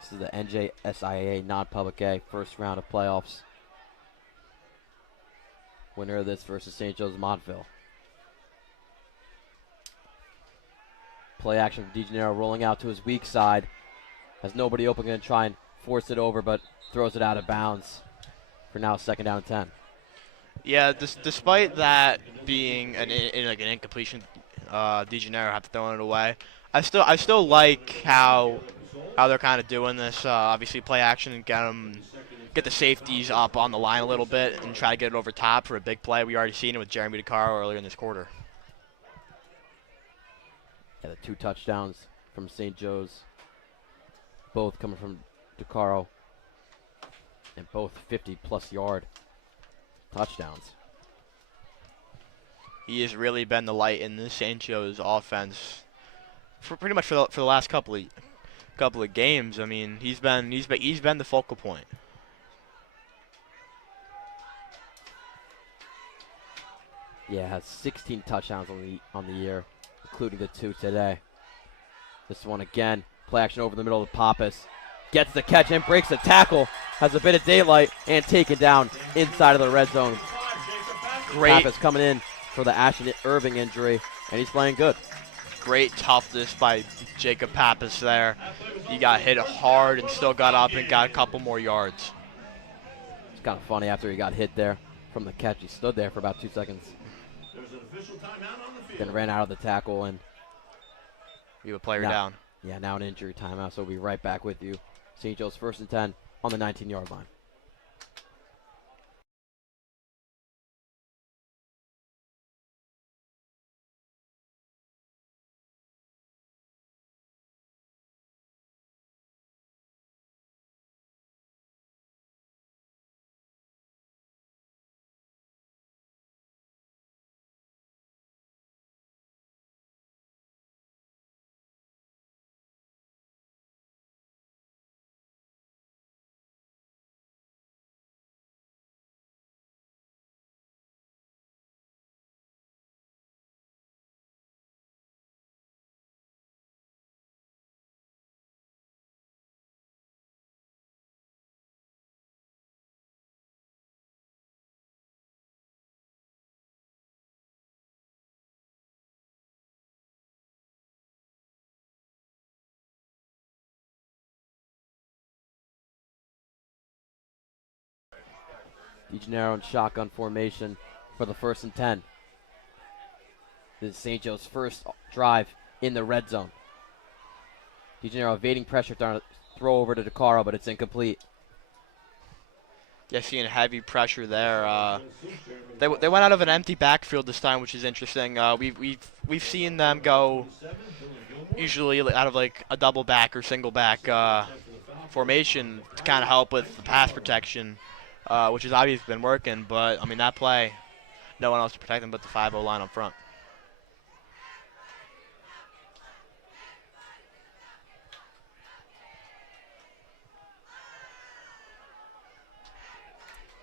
This is the NJSIAA non-public A first round of playoffs. Winner of this versus St. Joe's Montville. Play action for DeGennaro rolling out to his weak side. Has nobody open, going to try and force it over, but throws it out of bounds for now second down and 10. Yeah, despite that being an incompletion, DeGennaro had to throw it away. I still like how they're kind of doing this. Obviously, play action and get the safeties up on the line a little bit and try to get it over top for a big play. We already seen it with Jeremy DeCaro earlier in this quarter. Yeah, the 2 touchdowns from St. Joe's, both coming from DeCaro, and both 50-plus yard touchdowns. He has really been the light in the St. Joe's offense for pretty much for the last couple of games. I mean, he's been the focal point. Yeah, has 16 touchdowns on the year, including the 2 today. This one again, play action over the middle of Pappas. Gets the catch and breaks the tackle. Has a bit of daylight and taken down inside of the red zone. Great. Pappas coming in for the Ashton Irving injury, and he's playing good. Great toughness by Jacob Pappas there. he got hit hard and still got up and got a couple more yards. It's kind of funny after he got hit there from the catch. He stood there for about 2 seconds. There's an official timeout on the field. Then ran out of the tackle and We have a player now, down. Yeah, now an injury timeout. So we'll be right back with you. St. Joe's 1st and 10 on the 19-yard line. DeGennaro in shotgun formation for the 1st and 10. This is St. Joe's first drive in the red zone. DeGennaro evading pressure, trying to throw over to DeCaro, but it's incomplete. Yeah, seeing heavy pressure there. They went out of an empty backfield this time, which is interesting. We've seen them go usually out of like a double back or single back formation to kind of help with the pass protection, which has obviously been working. But I mean that play, no one else to protect them but the 5-0 line up front.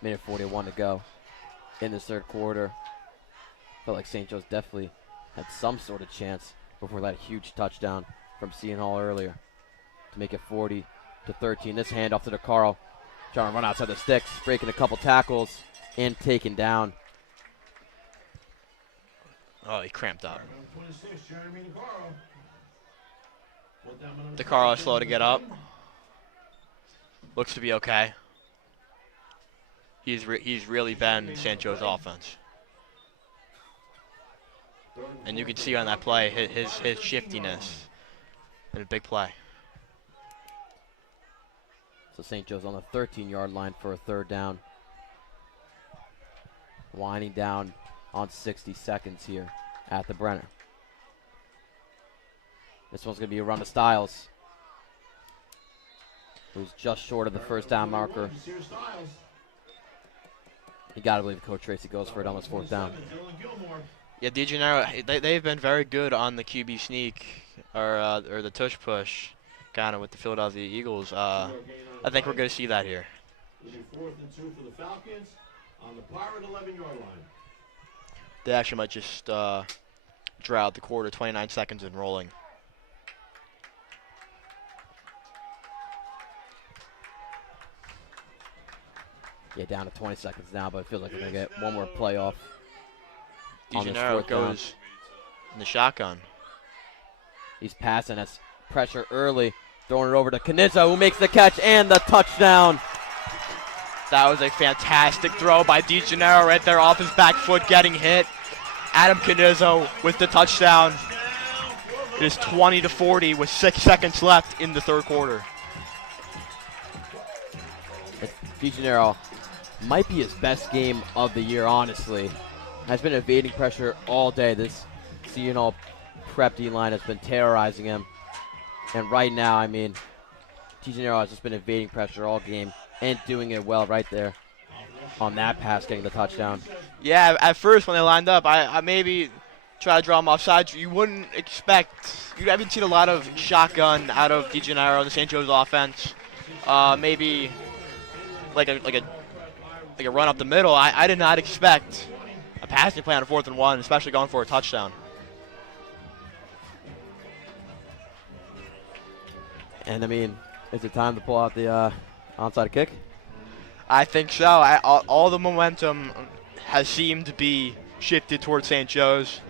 Minute 41 to go in this 3rd quarter. Felt like St. Joe's definitely had some sort of chance before that huge touchdown from Seton Hall earlier to make it 40-13. This handoff to DeCaro, trying to run outside the sticks, breaking a couple tackles and taken down. Oh, he cramped up. 26, Jeremy DeCaro slow to get up. Looks to be okay. He's really been St. Joe's offense. And you can see on that play his shiftiness in a big play. So St. Joe's on the 13-yard line for a 3rd down. Winding down on 60 seconds here at the Brenner. This one's going to be a run to Styles, who's just short of the 1st down marker. You got to believe Coach Tracy goes for it on this 4th down. Yeah, DeGennaro, they've been very good on the QB sneak or the tush push, kind of with the Philadelphia Eagles. I think we're going to see that here. 4th and 2 for the Falcons on the Pirate 11-yard line. They actually might just draw out the quarter, 29 seconds and rolling. Yeah, down to 20 seconds now, but it feels like we're going to get one more playoff. DeGennaro goes in the shotgun. He's passing us pressure early, throwing it over to Canizzo, who makes the catch and the touchdown. That was a fantastic throw by DeGennaro right there off his back foot, getting hit. Adam Canizzo with the touchdown. It is 20-40 with 6 seconds left in the 3rd quarter. DeGennaro might be his best game of the year, honestly. Has been evading pressure all day. This Seton Hall prep D-line has been terrorizing him. And right now, I mean, DeGennaro has just been evading pressure all game and doing it well right there on that pass, getting the touchdown. Yeah, at first when they lined up, I maybe try to draw him off sides. You wouldn't expect, you haven't seen a lot of shotgun out of DeGennaro, the St. Joe's offense. Maybe like a run up the middle. I did not expect a passing play on a 4th and 1, especially going for a touchdown. And I mean, is it time to pull out the onside kick? I think so. All the momentum has seemed to be shifted towards St. Joe's.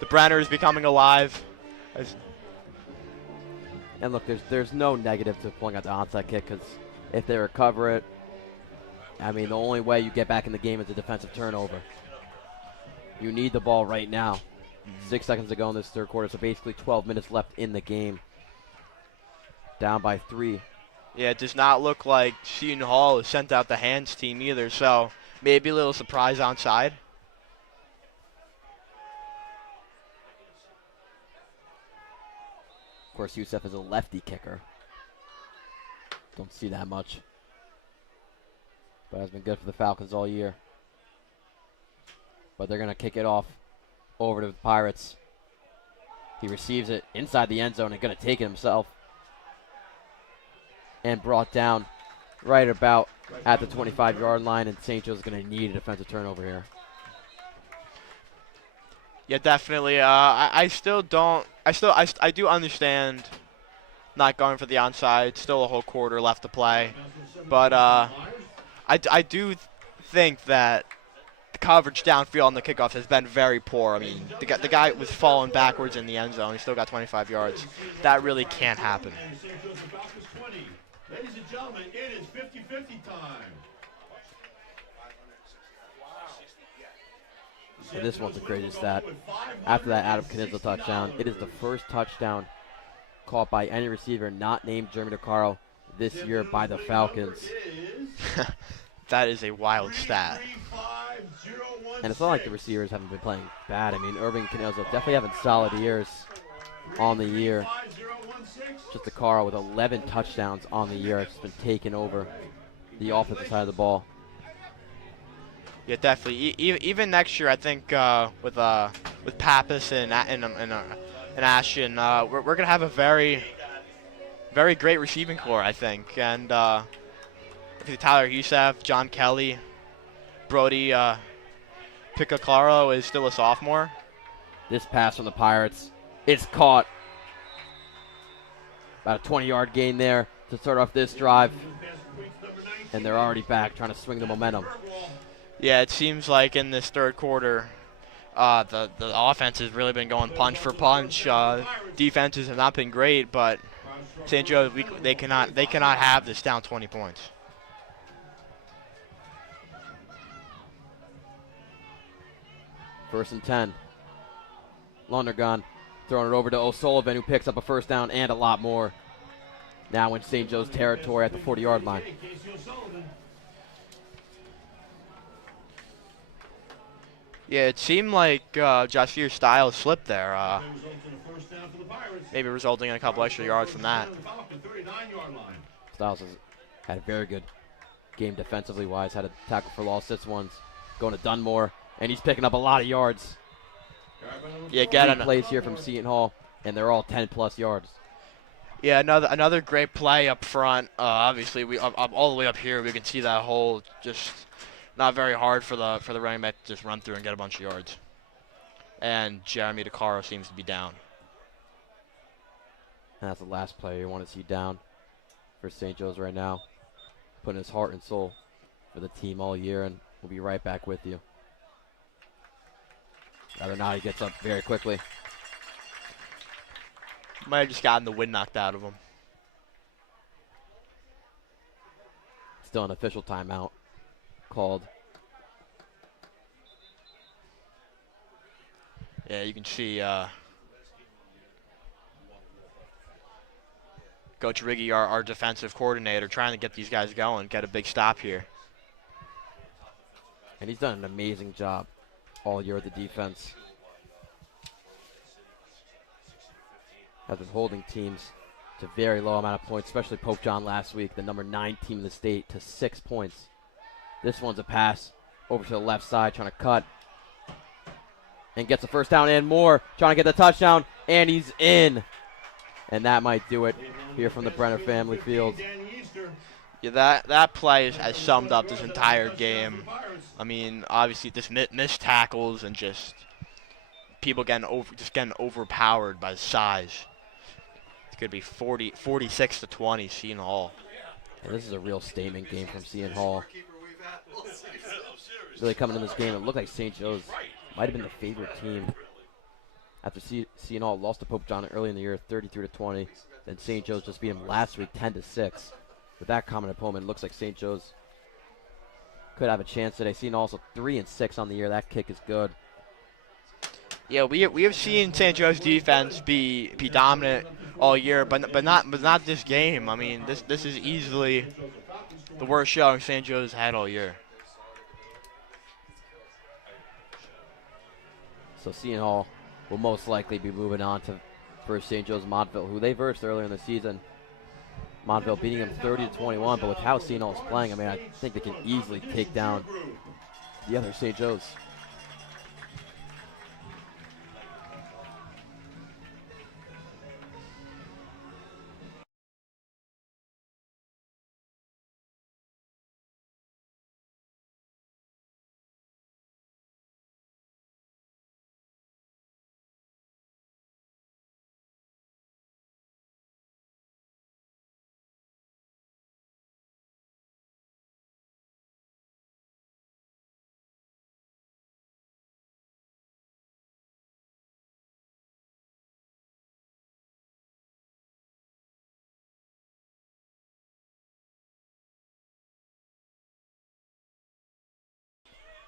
The Brenner is becoming alive. And look, there's no negative to pulling out the onside kick because if they recover it, I mean, the only way you get back in the game is a defensive turnover. You need the ball right now. 6 seconds to go in this third quarter, so basically 12 minutes left in the game. Down by 3. Yeah, it does not look like Seton Hall has sent out the hands team either, so maybe a little surprise onside. Of course, Youssef is a lefty kicker. Don't see that much. But has been good for the Falcons all year. But they're going to kick it off over to the Pirates. He receives it inside the end zone and going to take it himself. And brought down right about at the 25-yard line, and St. Joe's going to need a defensive turnover here. Yeah, definitely. I do understand not going for the onside. Still a whole quarter left to play. But I do think that the coverage downfield on the kickoff has been very poor. I mean, the guy was falling backwards in the end zone. He still got 25 yards. That really can't happen. Ladies and gentlemen, it is 50-50 time. So this one's the greatest stat. After that Adam Knizl touchdown, it is the first touchdown caught by any receiver not named Jeremy DeCaro this year by the Falcons. That is a wild stat. And it's not like the receivers haven't been playing bad. I mean, Irving Knizl definitely having solid years on the year. Just DeCaro with 11 touchdowns on the year. It's been taking over the offensive side of the ball. Yeah, definitely. Even next year, I think with Pappas and Ashton, we're gonna have a very great receiving core, I think. And Tyler Youssef, John Kelly, Brody Picaclaro is still a sophomore. This pass from the Pirates is caught. About a 20-yard gain there to start off this drive. And they're already back trying to swing the momentum. Yeah, it seems like in this third quarter, the offense has really been going punch for punch. Defenses have not been great, but St. Joe, they cannot have this down 20 points. First and 10. Lundergan throwing it over to O'Sullivan, who picks up a first down and a lot more. Now in St. Joe's territory at the 40-yard line. Yeah, it seemed like Jasir Styles slipped there. Maybe resulting in a couple extra yards from that. Styles has had a very good game defensively wise. Had a tackle for loss this one's going to Dunmore, and he's picking up a lot of yards. Yeah, plays here from Seton Hall, and they're all 10-plus yards. Yeah, another great play up front. Obviously, we all the way up here, we can see that hole. Just not very hard for the running back to just run through and get a bunch of yards. And Jeremy DeCaro seems to be down. And that's the last player you want to see down for St. Joe's right now. Putting his heart and soul for the team all year, and we'll be right back with you. Rather not, he gets up very quickly. Might have just gotten the wind knocked out of him. Still an official timeout called. Yeah, you can see Coach Riggy, our defensive coordinator, trying to get these guys going, get a big stop here. And he's done an amazing job all year with the defense. Has been holding teams to very low amount of points, especially Pope John last week, the number 9 team in the state, to 6 points. This one's a pass over to the left side, trying to cut. And gets a first down and more, trying to get the touchdown, and he's in. And that might do it here from the Brenner Family Field. Yeah, that play has summed up this entire game. I mean, obviously, just missed tackles and just people getting overpowered by size. It's going to be 46-20, Seton Hall. And this is a real statement game from Seton Hall. Really coming in this game, it looked like St. Joe's might have been the favorite team after Seton Hall lost to Pope John early in the year, 33-20. And St. Joe's just beat him last week 10-6. With that common opponent, it looks like St. Joe's could have a chance today. Seton Hall also 3-6 on the year. That kick is good. Yeah, we have seen St. Joe's defense be dominant all year, but not this game. I mean, this is easily the worst showing St. Joe's had all year. So Seton Hall will most likely be moving on to first St. Joe's Montville, who they versed earlier in the season. Montville beating them 30-21, but with how Seton Hall is playing, I mean, I think they can easily take down the other St. Joe's.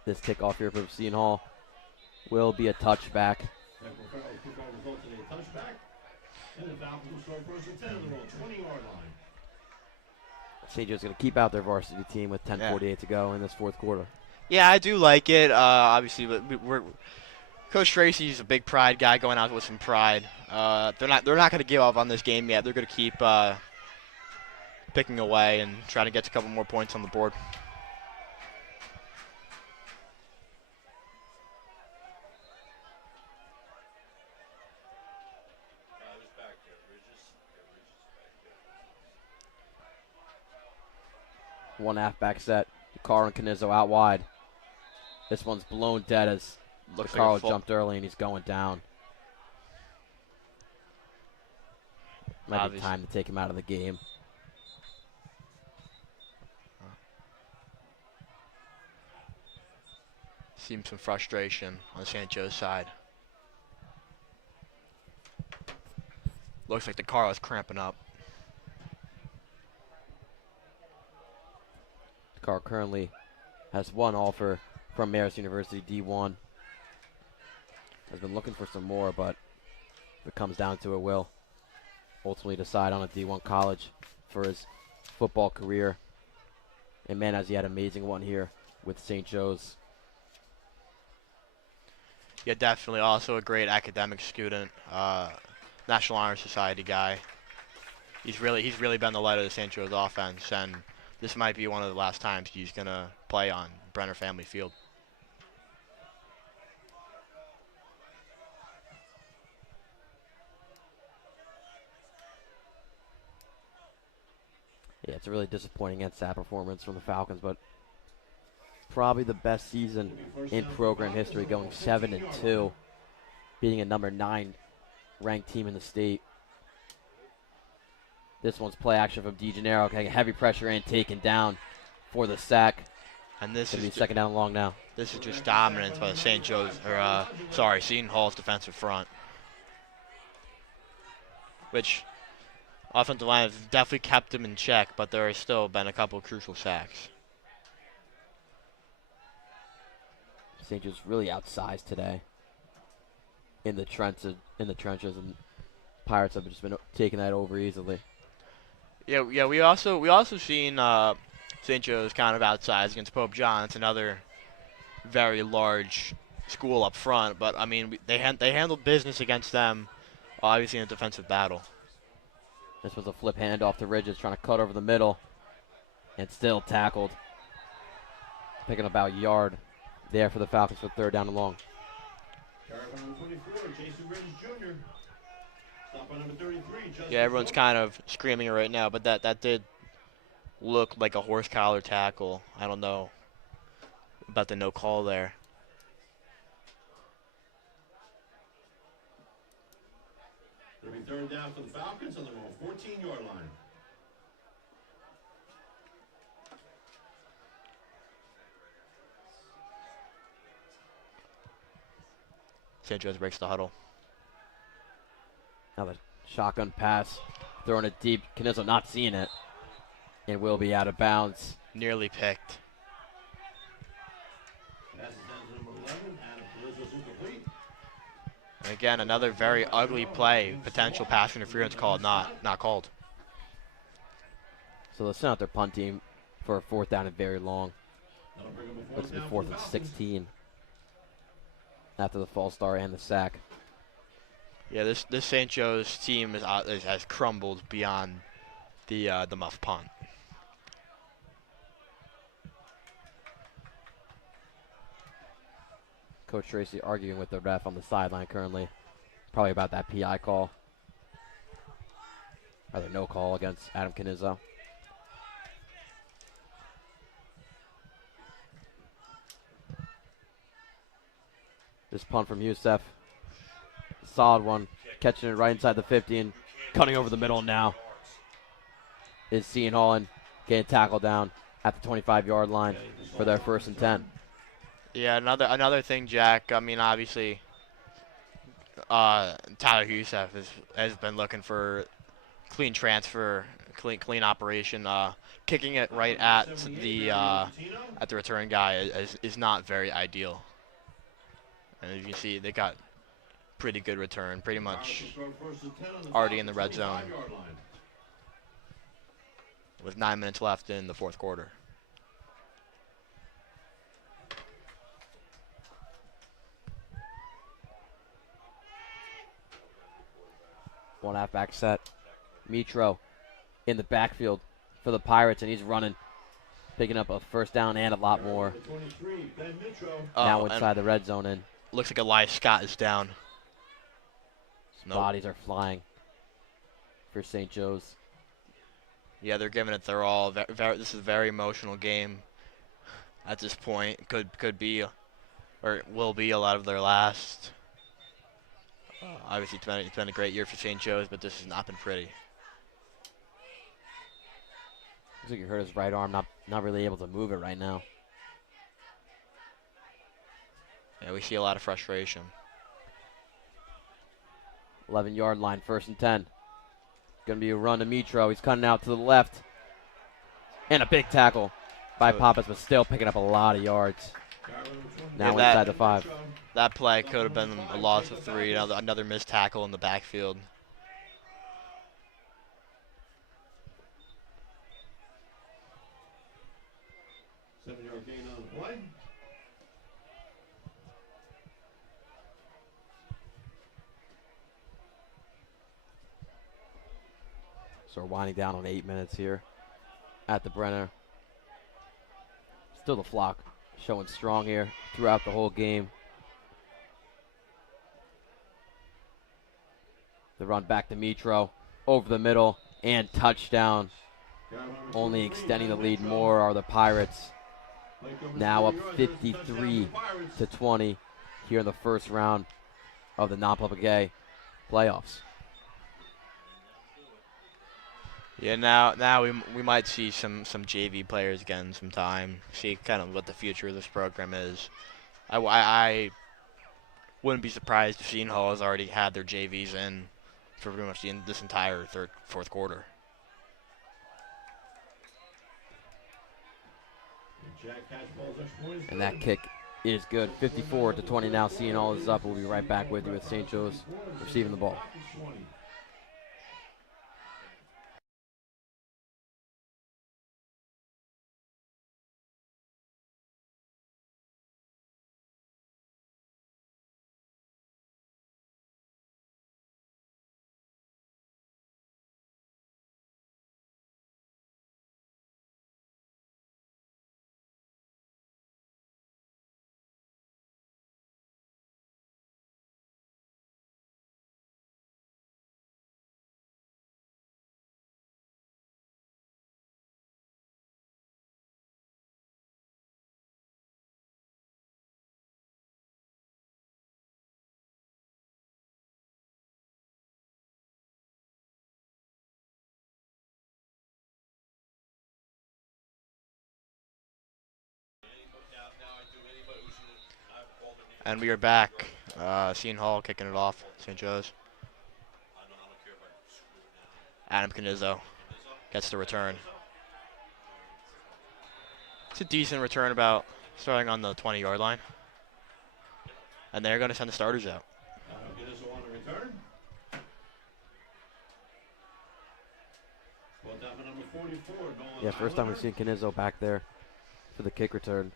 This kickoff here from Seton Hall will be a touchback. St. Joe's going to keep out their varsity team with 10:48 to go in this fourth quarter. Yeah, I do like it. Obviously, Coach Tracy's a big pride guy, going out with some pride. They're not going to give up on this game yet. They're going to keep picking away and trying to get a couple more points on the board. One halfback set. Carl and Canizzo out wide. This one's blown dead as Carl jumped early and he's going down. Might be time to take him out of the game. Seems some frustration on St. Joe's side. Looks like the car is cramping up. Carl currently has one offer from Marist University D1. Has been looking for some more, but if it comes down to it, will ultimately decide on a D1 college for his football career. And man, has he had an amazing one here with St. Joe's. Yeah, definitely. Also a great academic student, National Honor Society guy. He's really been the light of the St. Joe's offense, and this might be one of the last times he's gonna play on Brenner Family Field. Yeah, it's a really disappointing NSAT performance from the Falcons, but probably the best season in program history, going 7-2, beating a number 9 ranked team in the state. This one's play action from DeGennaro, getting heavy pressure and taken down for the sack. And this is is second down and long now. This is just dominance by the Seton Hall's defensive front, which offensive line has definitely kept them in check, but there has still been a couple of crucial sacks. St. Joe's really outsized today in the trenches, and Pirates have just been taking that over easily. Yeah. We also seen St. Joe's kind of outsized against Pope John. It's another very large school up front, but I mean they handled business against them, obviously in a defensive battle. This was a flip handoff to Ridges, trying to cut over the middle, and still tackled. Picking about a yard there for the Falcons for third down and long. Yeah, everyone's kind of screaming it right now, but that did look like a horse collar tackle. I don't know about the no call there. It'll be third down for the Falcons on the 14-yard line. St. Joe's breaks the huddle. Now the shotgun pass Throwing it deep. Canizzo not seeing it. And will be out of bounds. Nearly picked. Pass is down to number 11. Adam Canizzo's incomplete. And again, another very ugly play. Potential pass interference called, not called. So they'll send out their punt team for a 4th down and very long. That'll bring him a Looks to be down 4th for and Falcons. 16 after the false start and the sack. Yeah, this St. Joe's team has crumbled beyond the muff punt. Coach Tracy arguing with the ref on the sideline currently, probably about that PI call. Rather no call against Adam Canizzo. This punt from Youssef. Solid one. Catching it right inside the 50 and cutting over the middle now is Seton Hall and getting tackled down at the 25-yard line for their 1st and 10. Yeah, another thing, Jack. I mean, obviously, Tyler Youssef has been looking for clean transfer, clean operation. Kicking it right at the return guy is not very ideal. And as you can see, they got pretty good return, pretty much already in the red zone with 9 minutes left in the 4th quarter. One halfback set. Mitro in the backfield for the Pirates, and he's running, picking up a 1st down and a lot more. Now inside the red zone, and looks like Elias Scott is down. bodies are flying for St. Joe's. Yeah, they're giving it their all. This is a very emotional game at this point. Could be, or will be, a lot of their last. Obviously, it's been a great year for St. Joe's, but this has not been pretty. Looks like he hurt his right arm, not really able to move it right now. Yeah, we see a lot of frustration. 11-yard line, 1st and 10. Going to be a run to Mitro. He's cutting out to the left. And a big tackle by Pappas, but still picking up a lot of yards. Now inside the 5. That play could have been a loss of 3. Another missed tackle in the backfield. Seven-yard gain on the play. So we're winding down on 8 minutes here at the Brenner. Still the Flock showing strong here throughout the whole game. The run back to Mitro, over the middle, and touchdown. Only extending the lead more are the Pirates. Now up 53-20 here in the 1st round of the non-public A playoffs. Yeah, now we might see some JV players again sometime. See kind of what the future of this program is. I wouldn't be surprised if Seton Hall has already had their JVs in for pretty much this entire 4th quarter. And that kick is good. 54-20 now. Seton Hall is up. We'll be right back with you with St. Joe's receiving the ball. And we are back. Seton Hall kicking it off. St. Joe's. Adam Canizzo gets the return. It's a decent return, about starting on the 20-yard line. And they're going to send the starters out. Canizzo on the return. Brought down by number 44, Nolan Yeah, first time we've Highlander. seen Canizzo back there for the kick return.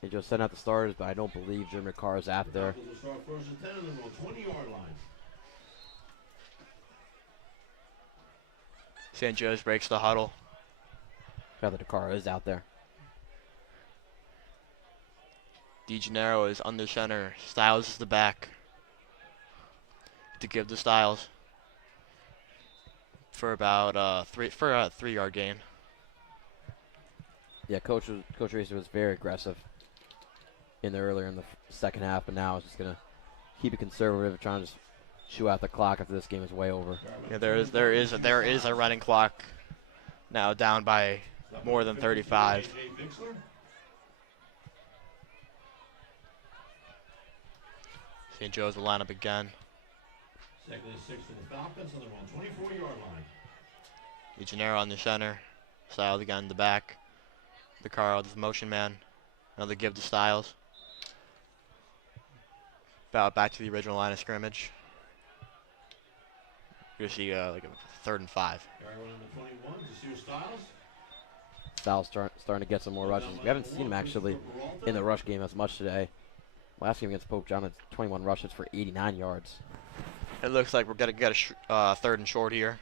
St. Joe sent out the starters, but I don't believe Jim McCarr is out there. Falcons will start first and 10 on the 20-yard line. St. Joe's breaks the huddle. Rather, DeCaro is out there. DeGennaro is under center. Styles is the back. To give to Styles for about a 3-yard gain. Yeah, Coach Racer was very aggressive earlier in the second half, but now is just gonna keep it conservative, trying to just chew out the clock after this game is way over. Yeah, there is a running clock now, down by more than 35. St. Joe's will line up again. Second and 6 for the Falcons on their own 24-yard line. DeGennaro on the center. Styles again in the back. DeCaro, the motion man. Another give to Styles. Back to the original line of scrimmage. You're going to see like a 3rd and 5. Number 21, Jasir Styles. Styles starting to get some more rushes. We haven't seen him actually in the rush game as much today. Last game against Pope John, it's 21 rushes for 89 yards. It looks like we're going to get a 3rd and short here.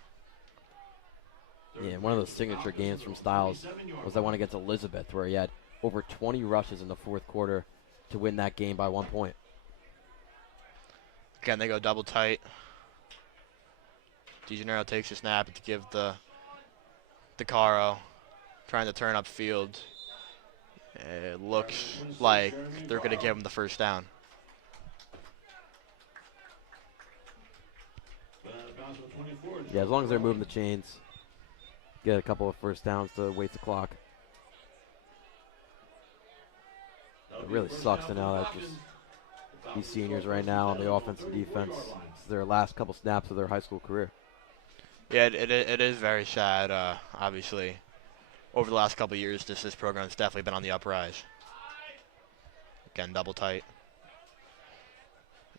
Yeah, one of those signature games from Styles was that one against Elizabeth, where he had over 20 rushes in the 4th quarter to win that game by 1 point. Again, they go double tight. DeGennaro takes a snap to give the DeCaro, trying to turn upfield. It looks like they're going to give him the first down. Yeah, as long as they're moving the chains, get a couple of first downs to waste the clock. It really sucks to know that just these seniors right now on the offense and defense, it's their last couple snaps of their high school career. Yeah, it is very sad. Obviously, over the last couple of years, this program's definitely been on the uprise. Again, double tight.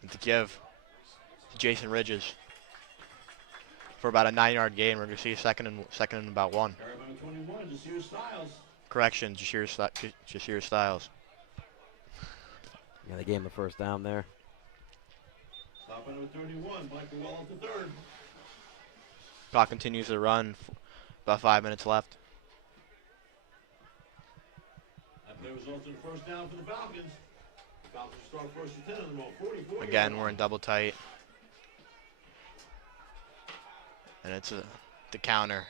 And to give to Jason Ridges for about a 9-yard gain. We're going to see second and about 1. Correction, Jasir Styles. Yeah, they gave him the first down there. Stop by number 31, Michael Well at the 3rd. Clock continues to run. About 5 minutes left. That play results in a first down for the Falcons. Falcons start first and 10 on the ball, 44. Again, we're in double tight. And it's the counter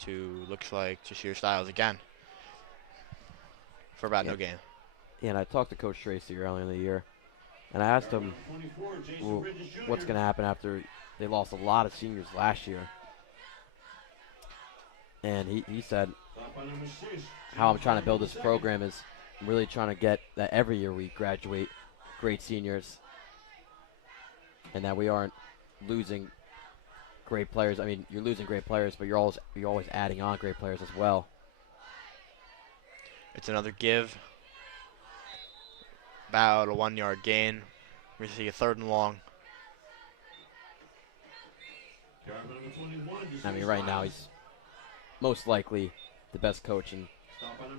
to, looks like, Jasir Styles again. For about no gain. Yeah, and I talked to Coach Tracy earlier in the year, and I asked him what's going to happen after they lost a lot of seniors last year. And he said, how I'm trying to build this program is I'm really trying to get that every year we graduate great seniors, and that we aren't losing great players. I mean, you're losing great players, but you're always adding on great players as well. It's another give. About a 1-yard gain. We see a 3rd and long. I mean, right now he's most likely the best coach in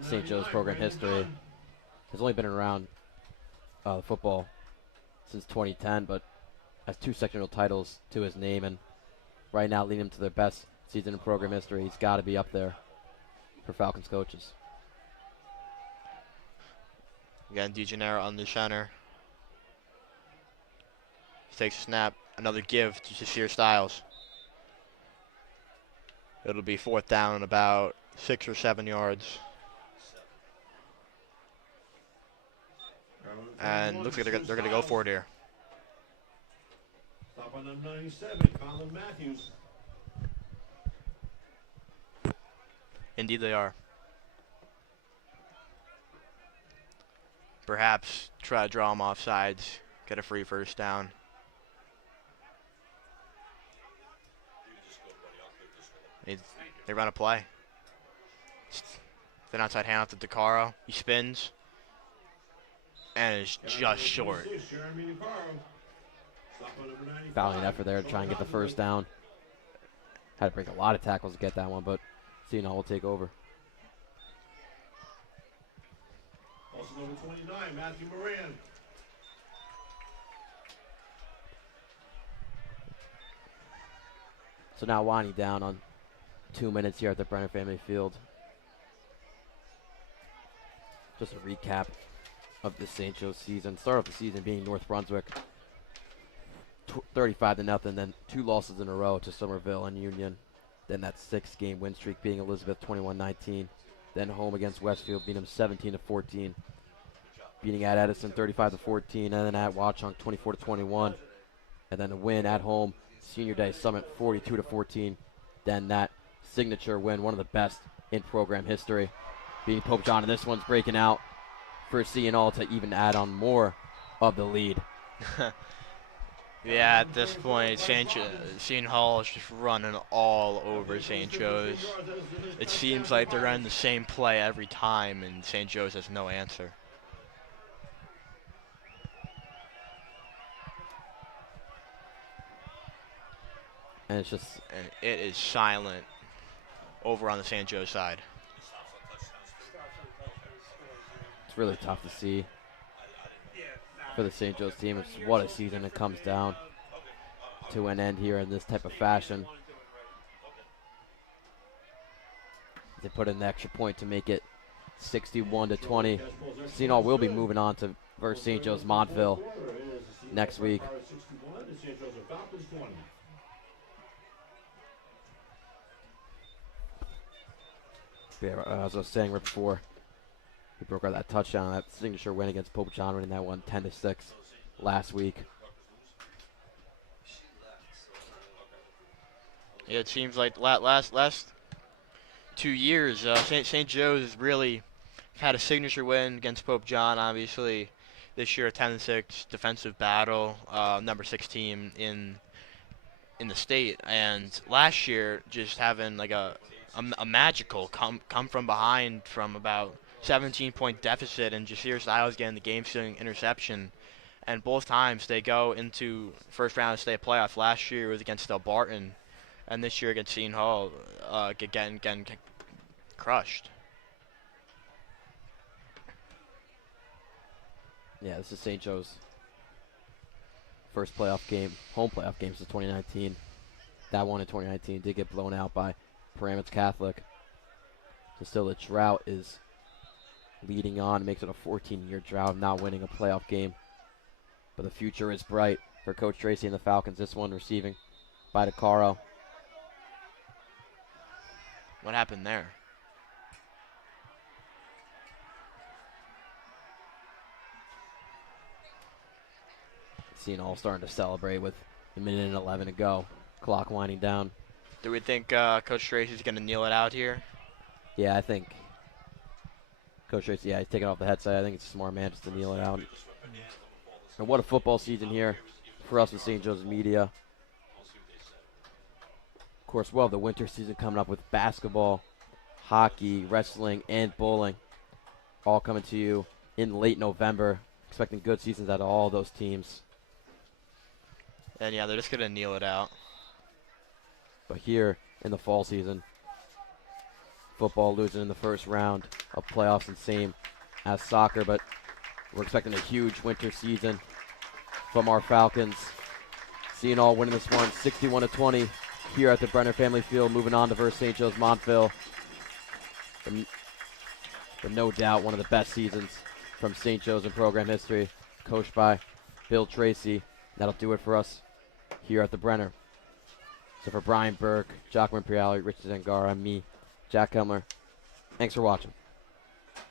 St. Joe's program history. Has only been around football since 2010, but has 2 sectional titles to his name, and right now leading him to their best season in program history. He's got to be up there for Falcons coaches. Again, DeGennaro on the center. Takes a snap. Another give to Jasir Styles. It'll be 4th down and about 6 or 7 yards. And looks like they're going to go for it here. Stop on number 97, Colin Matthews. Indeed they are. Perhaps try to draw them off sides, get a free first down. They run a play. Then outside handoff to DeCaro. He spins. And it's just short. Valiant effort there to try and get the first down. Had to break a lot of tackles to get that one, but Seton Hall will take over. Also number 29, Matthew Moran. So now winding down on 2 minutes here at the Brenner Family Field. Just a recap of the St. Joe season. Start off the season being North Brunswick 35-0, then 2 losses in a row to Somerville and Union. Then that 6-game win streak being Elizabeth 21-19. Then home against Westfield beating them 17-14. Beating at Edison 35-14, and then at Watchung 24-21. And then a win at home Senior Day Summit 42-14. Then that signature win, one of the best in program history, beating Pope John, and this one's breaking out for Seton Hall to even add on more of the lead. Yeah, at this point, Seton Hall is just running all over St. Joe's. It seems like they're running the same play every time, and St. Joe's has no answer. And it's just, And it is silent over on the St. Joe side. it's really tough to see for the St. Joe's team. It's what a season it comes down to an end here in this type of fashion. They put in the extra point to make it 61-20. Seton Hall will be moving on to versus St. Joe's Montville next week. Yeah, as I was saying right before, we broke out that touchdown, that signature win against Pope John, winning that one 10-6 last week. Yeah, it seems like last 2 years, St. Joe's has really had a signature win against Pope John. Obviously, this year a 10-6 defensive battle, number 6 team in the state, and last year just having like a magical come from behind from about 17-point deficit, and Jasir Styles getting the game-stealing interception. And both times they go into first round of state playoff. Last year was against Del Barton, and this year against Seton Hall, getting crushed. Yeah, this is St. Joe's first playoff game, home playoff game since 2019. That one in 2019 did get blown out by Paramus Catholic. So still the drought is leading on, makes it a 14-year drought of not winning a playoff game. But the future is bright for Coach Tracy and the Falcons. This one receiving by DeCaro. What happened there? Seeing all starting to celebrate with a minute and 11 to go. Clock winding down. Do we think Coach Tracy's going to kneel it out here? Yeah, I think Coach Tracy, he's taking off the headset. I think it's a smart man just to kneel it out. And what a football season here for us with St. Joe's Media. Of course, we'll have the winter season coming up with basketball, hockey, wrestling, and bowling all coming to you in late November. Expecting good seasons out of all those teams. And yeah, they're just going to kneel it out. But here in the fall season, football losing in the first round of playoffs, and same as soccer. But we're expecting a huge winter season from our Falcons. Seton Hall winning this one 61-20 here at the Brenner Family Field, moving on to versus St. Joe's Montville. But no doubt one of the best seasons from St. Joe's in program history, coached by Bill Tracy. That'll do it for us here at the Brenner. So for Brian Burke, Jocelyn Priali, Richard Zangara, and me, Jack Helmer, thanks for watching.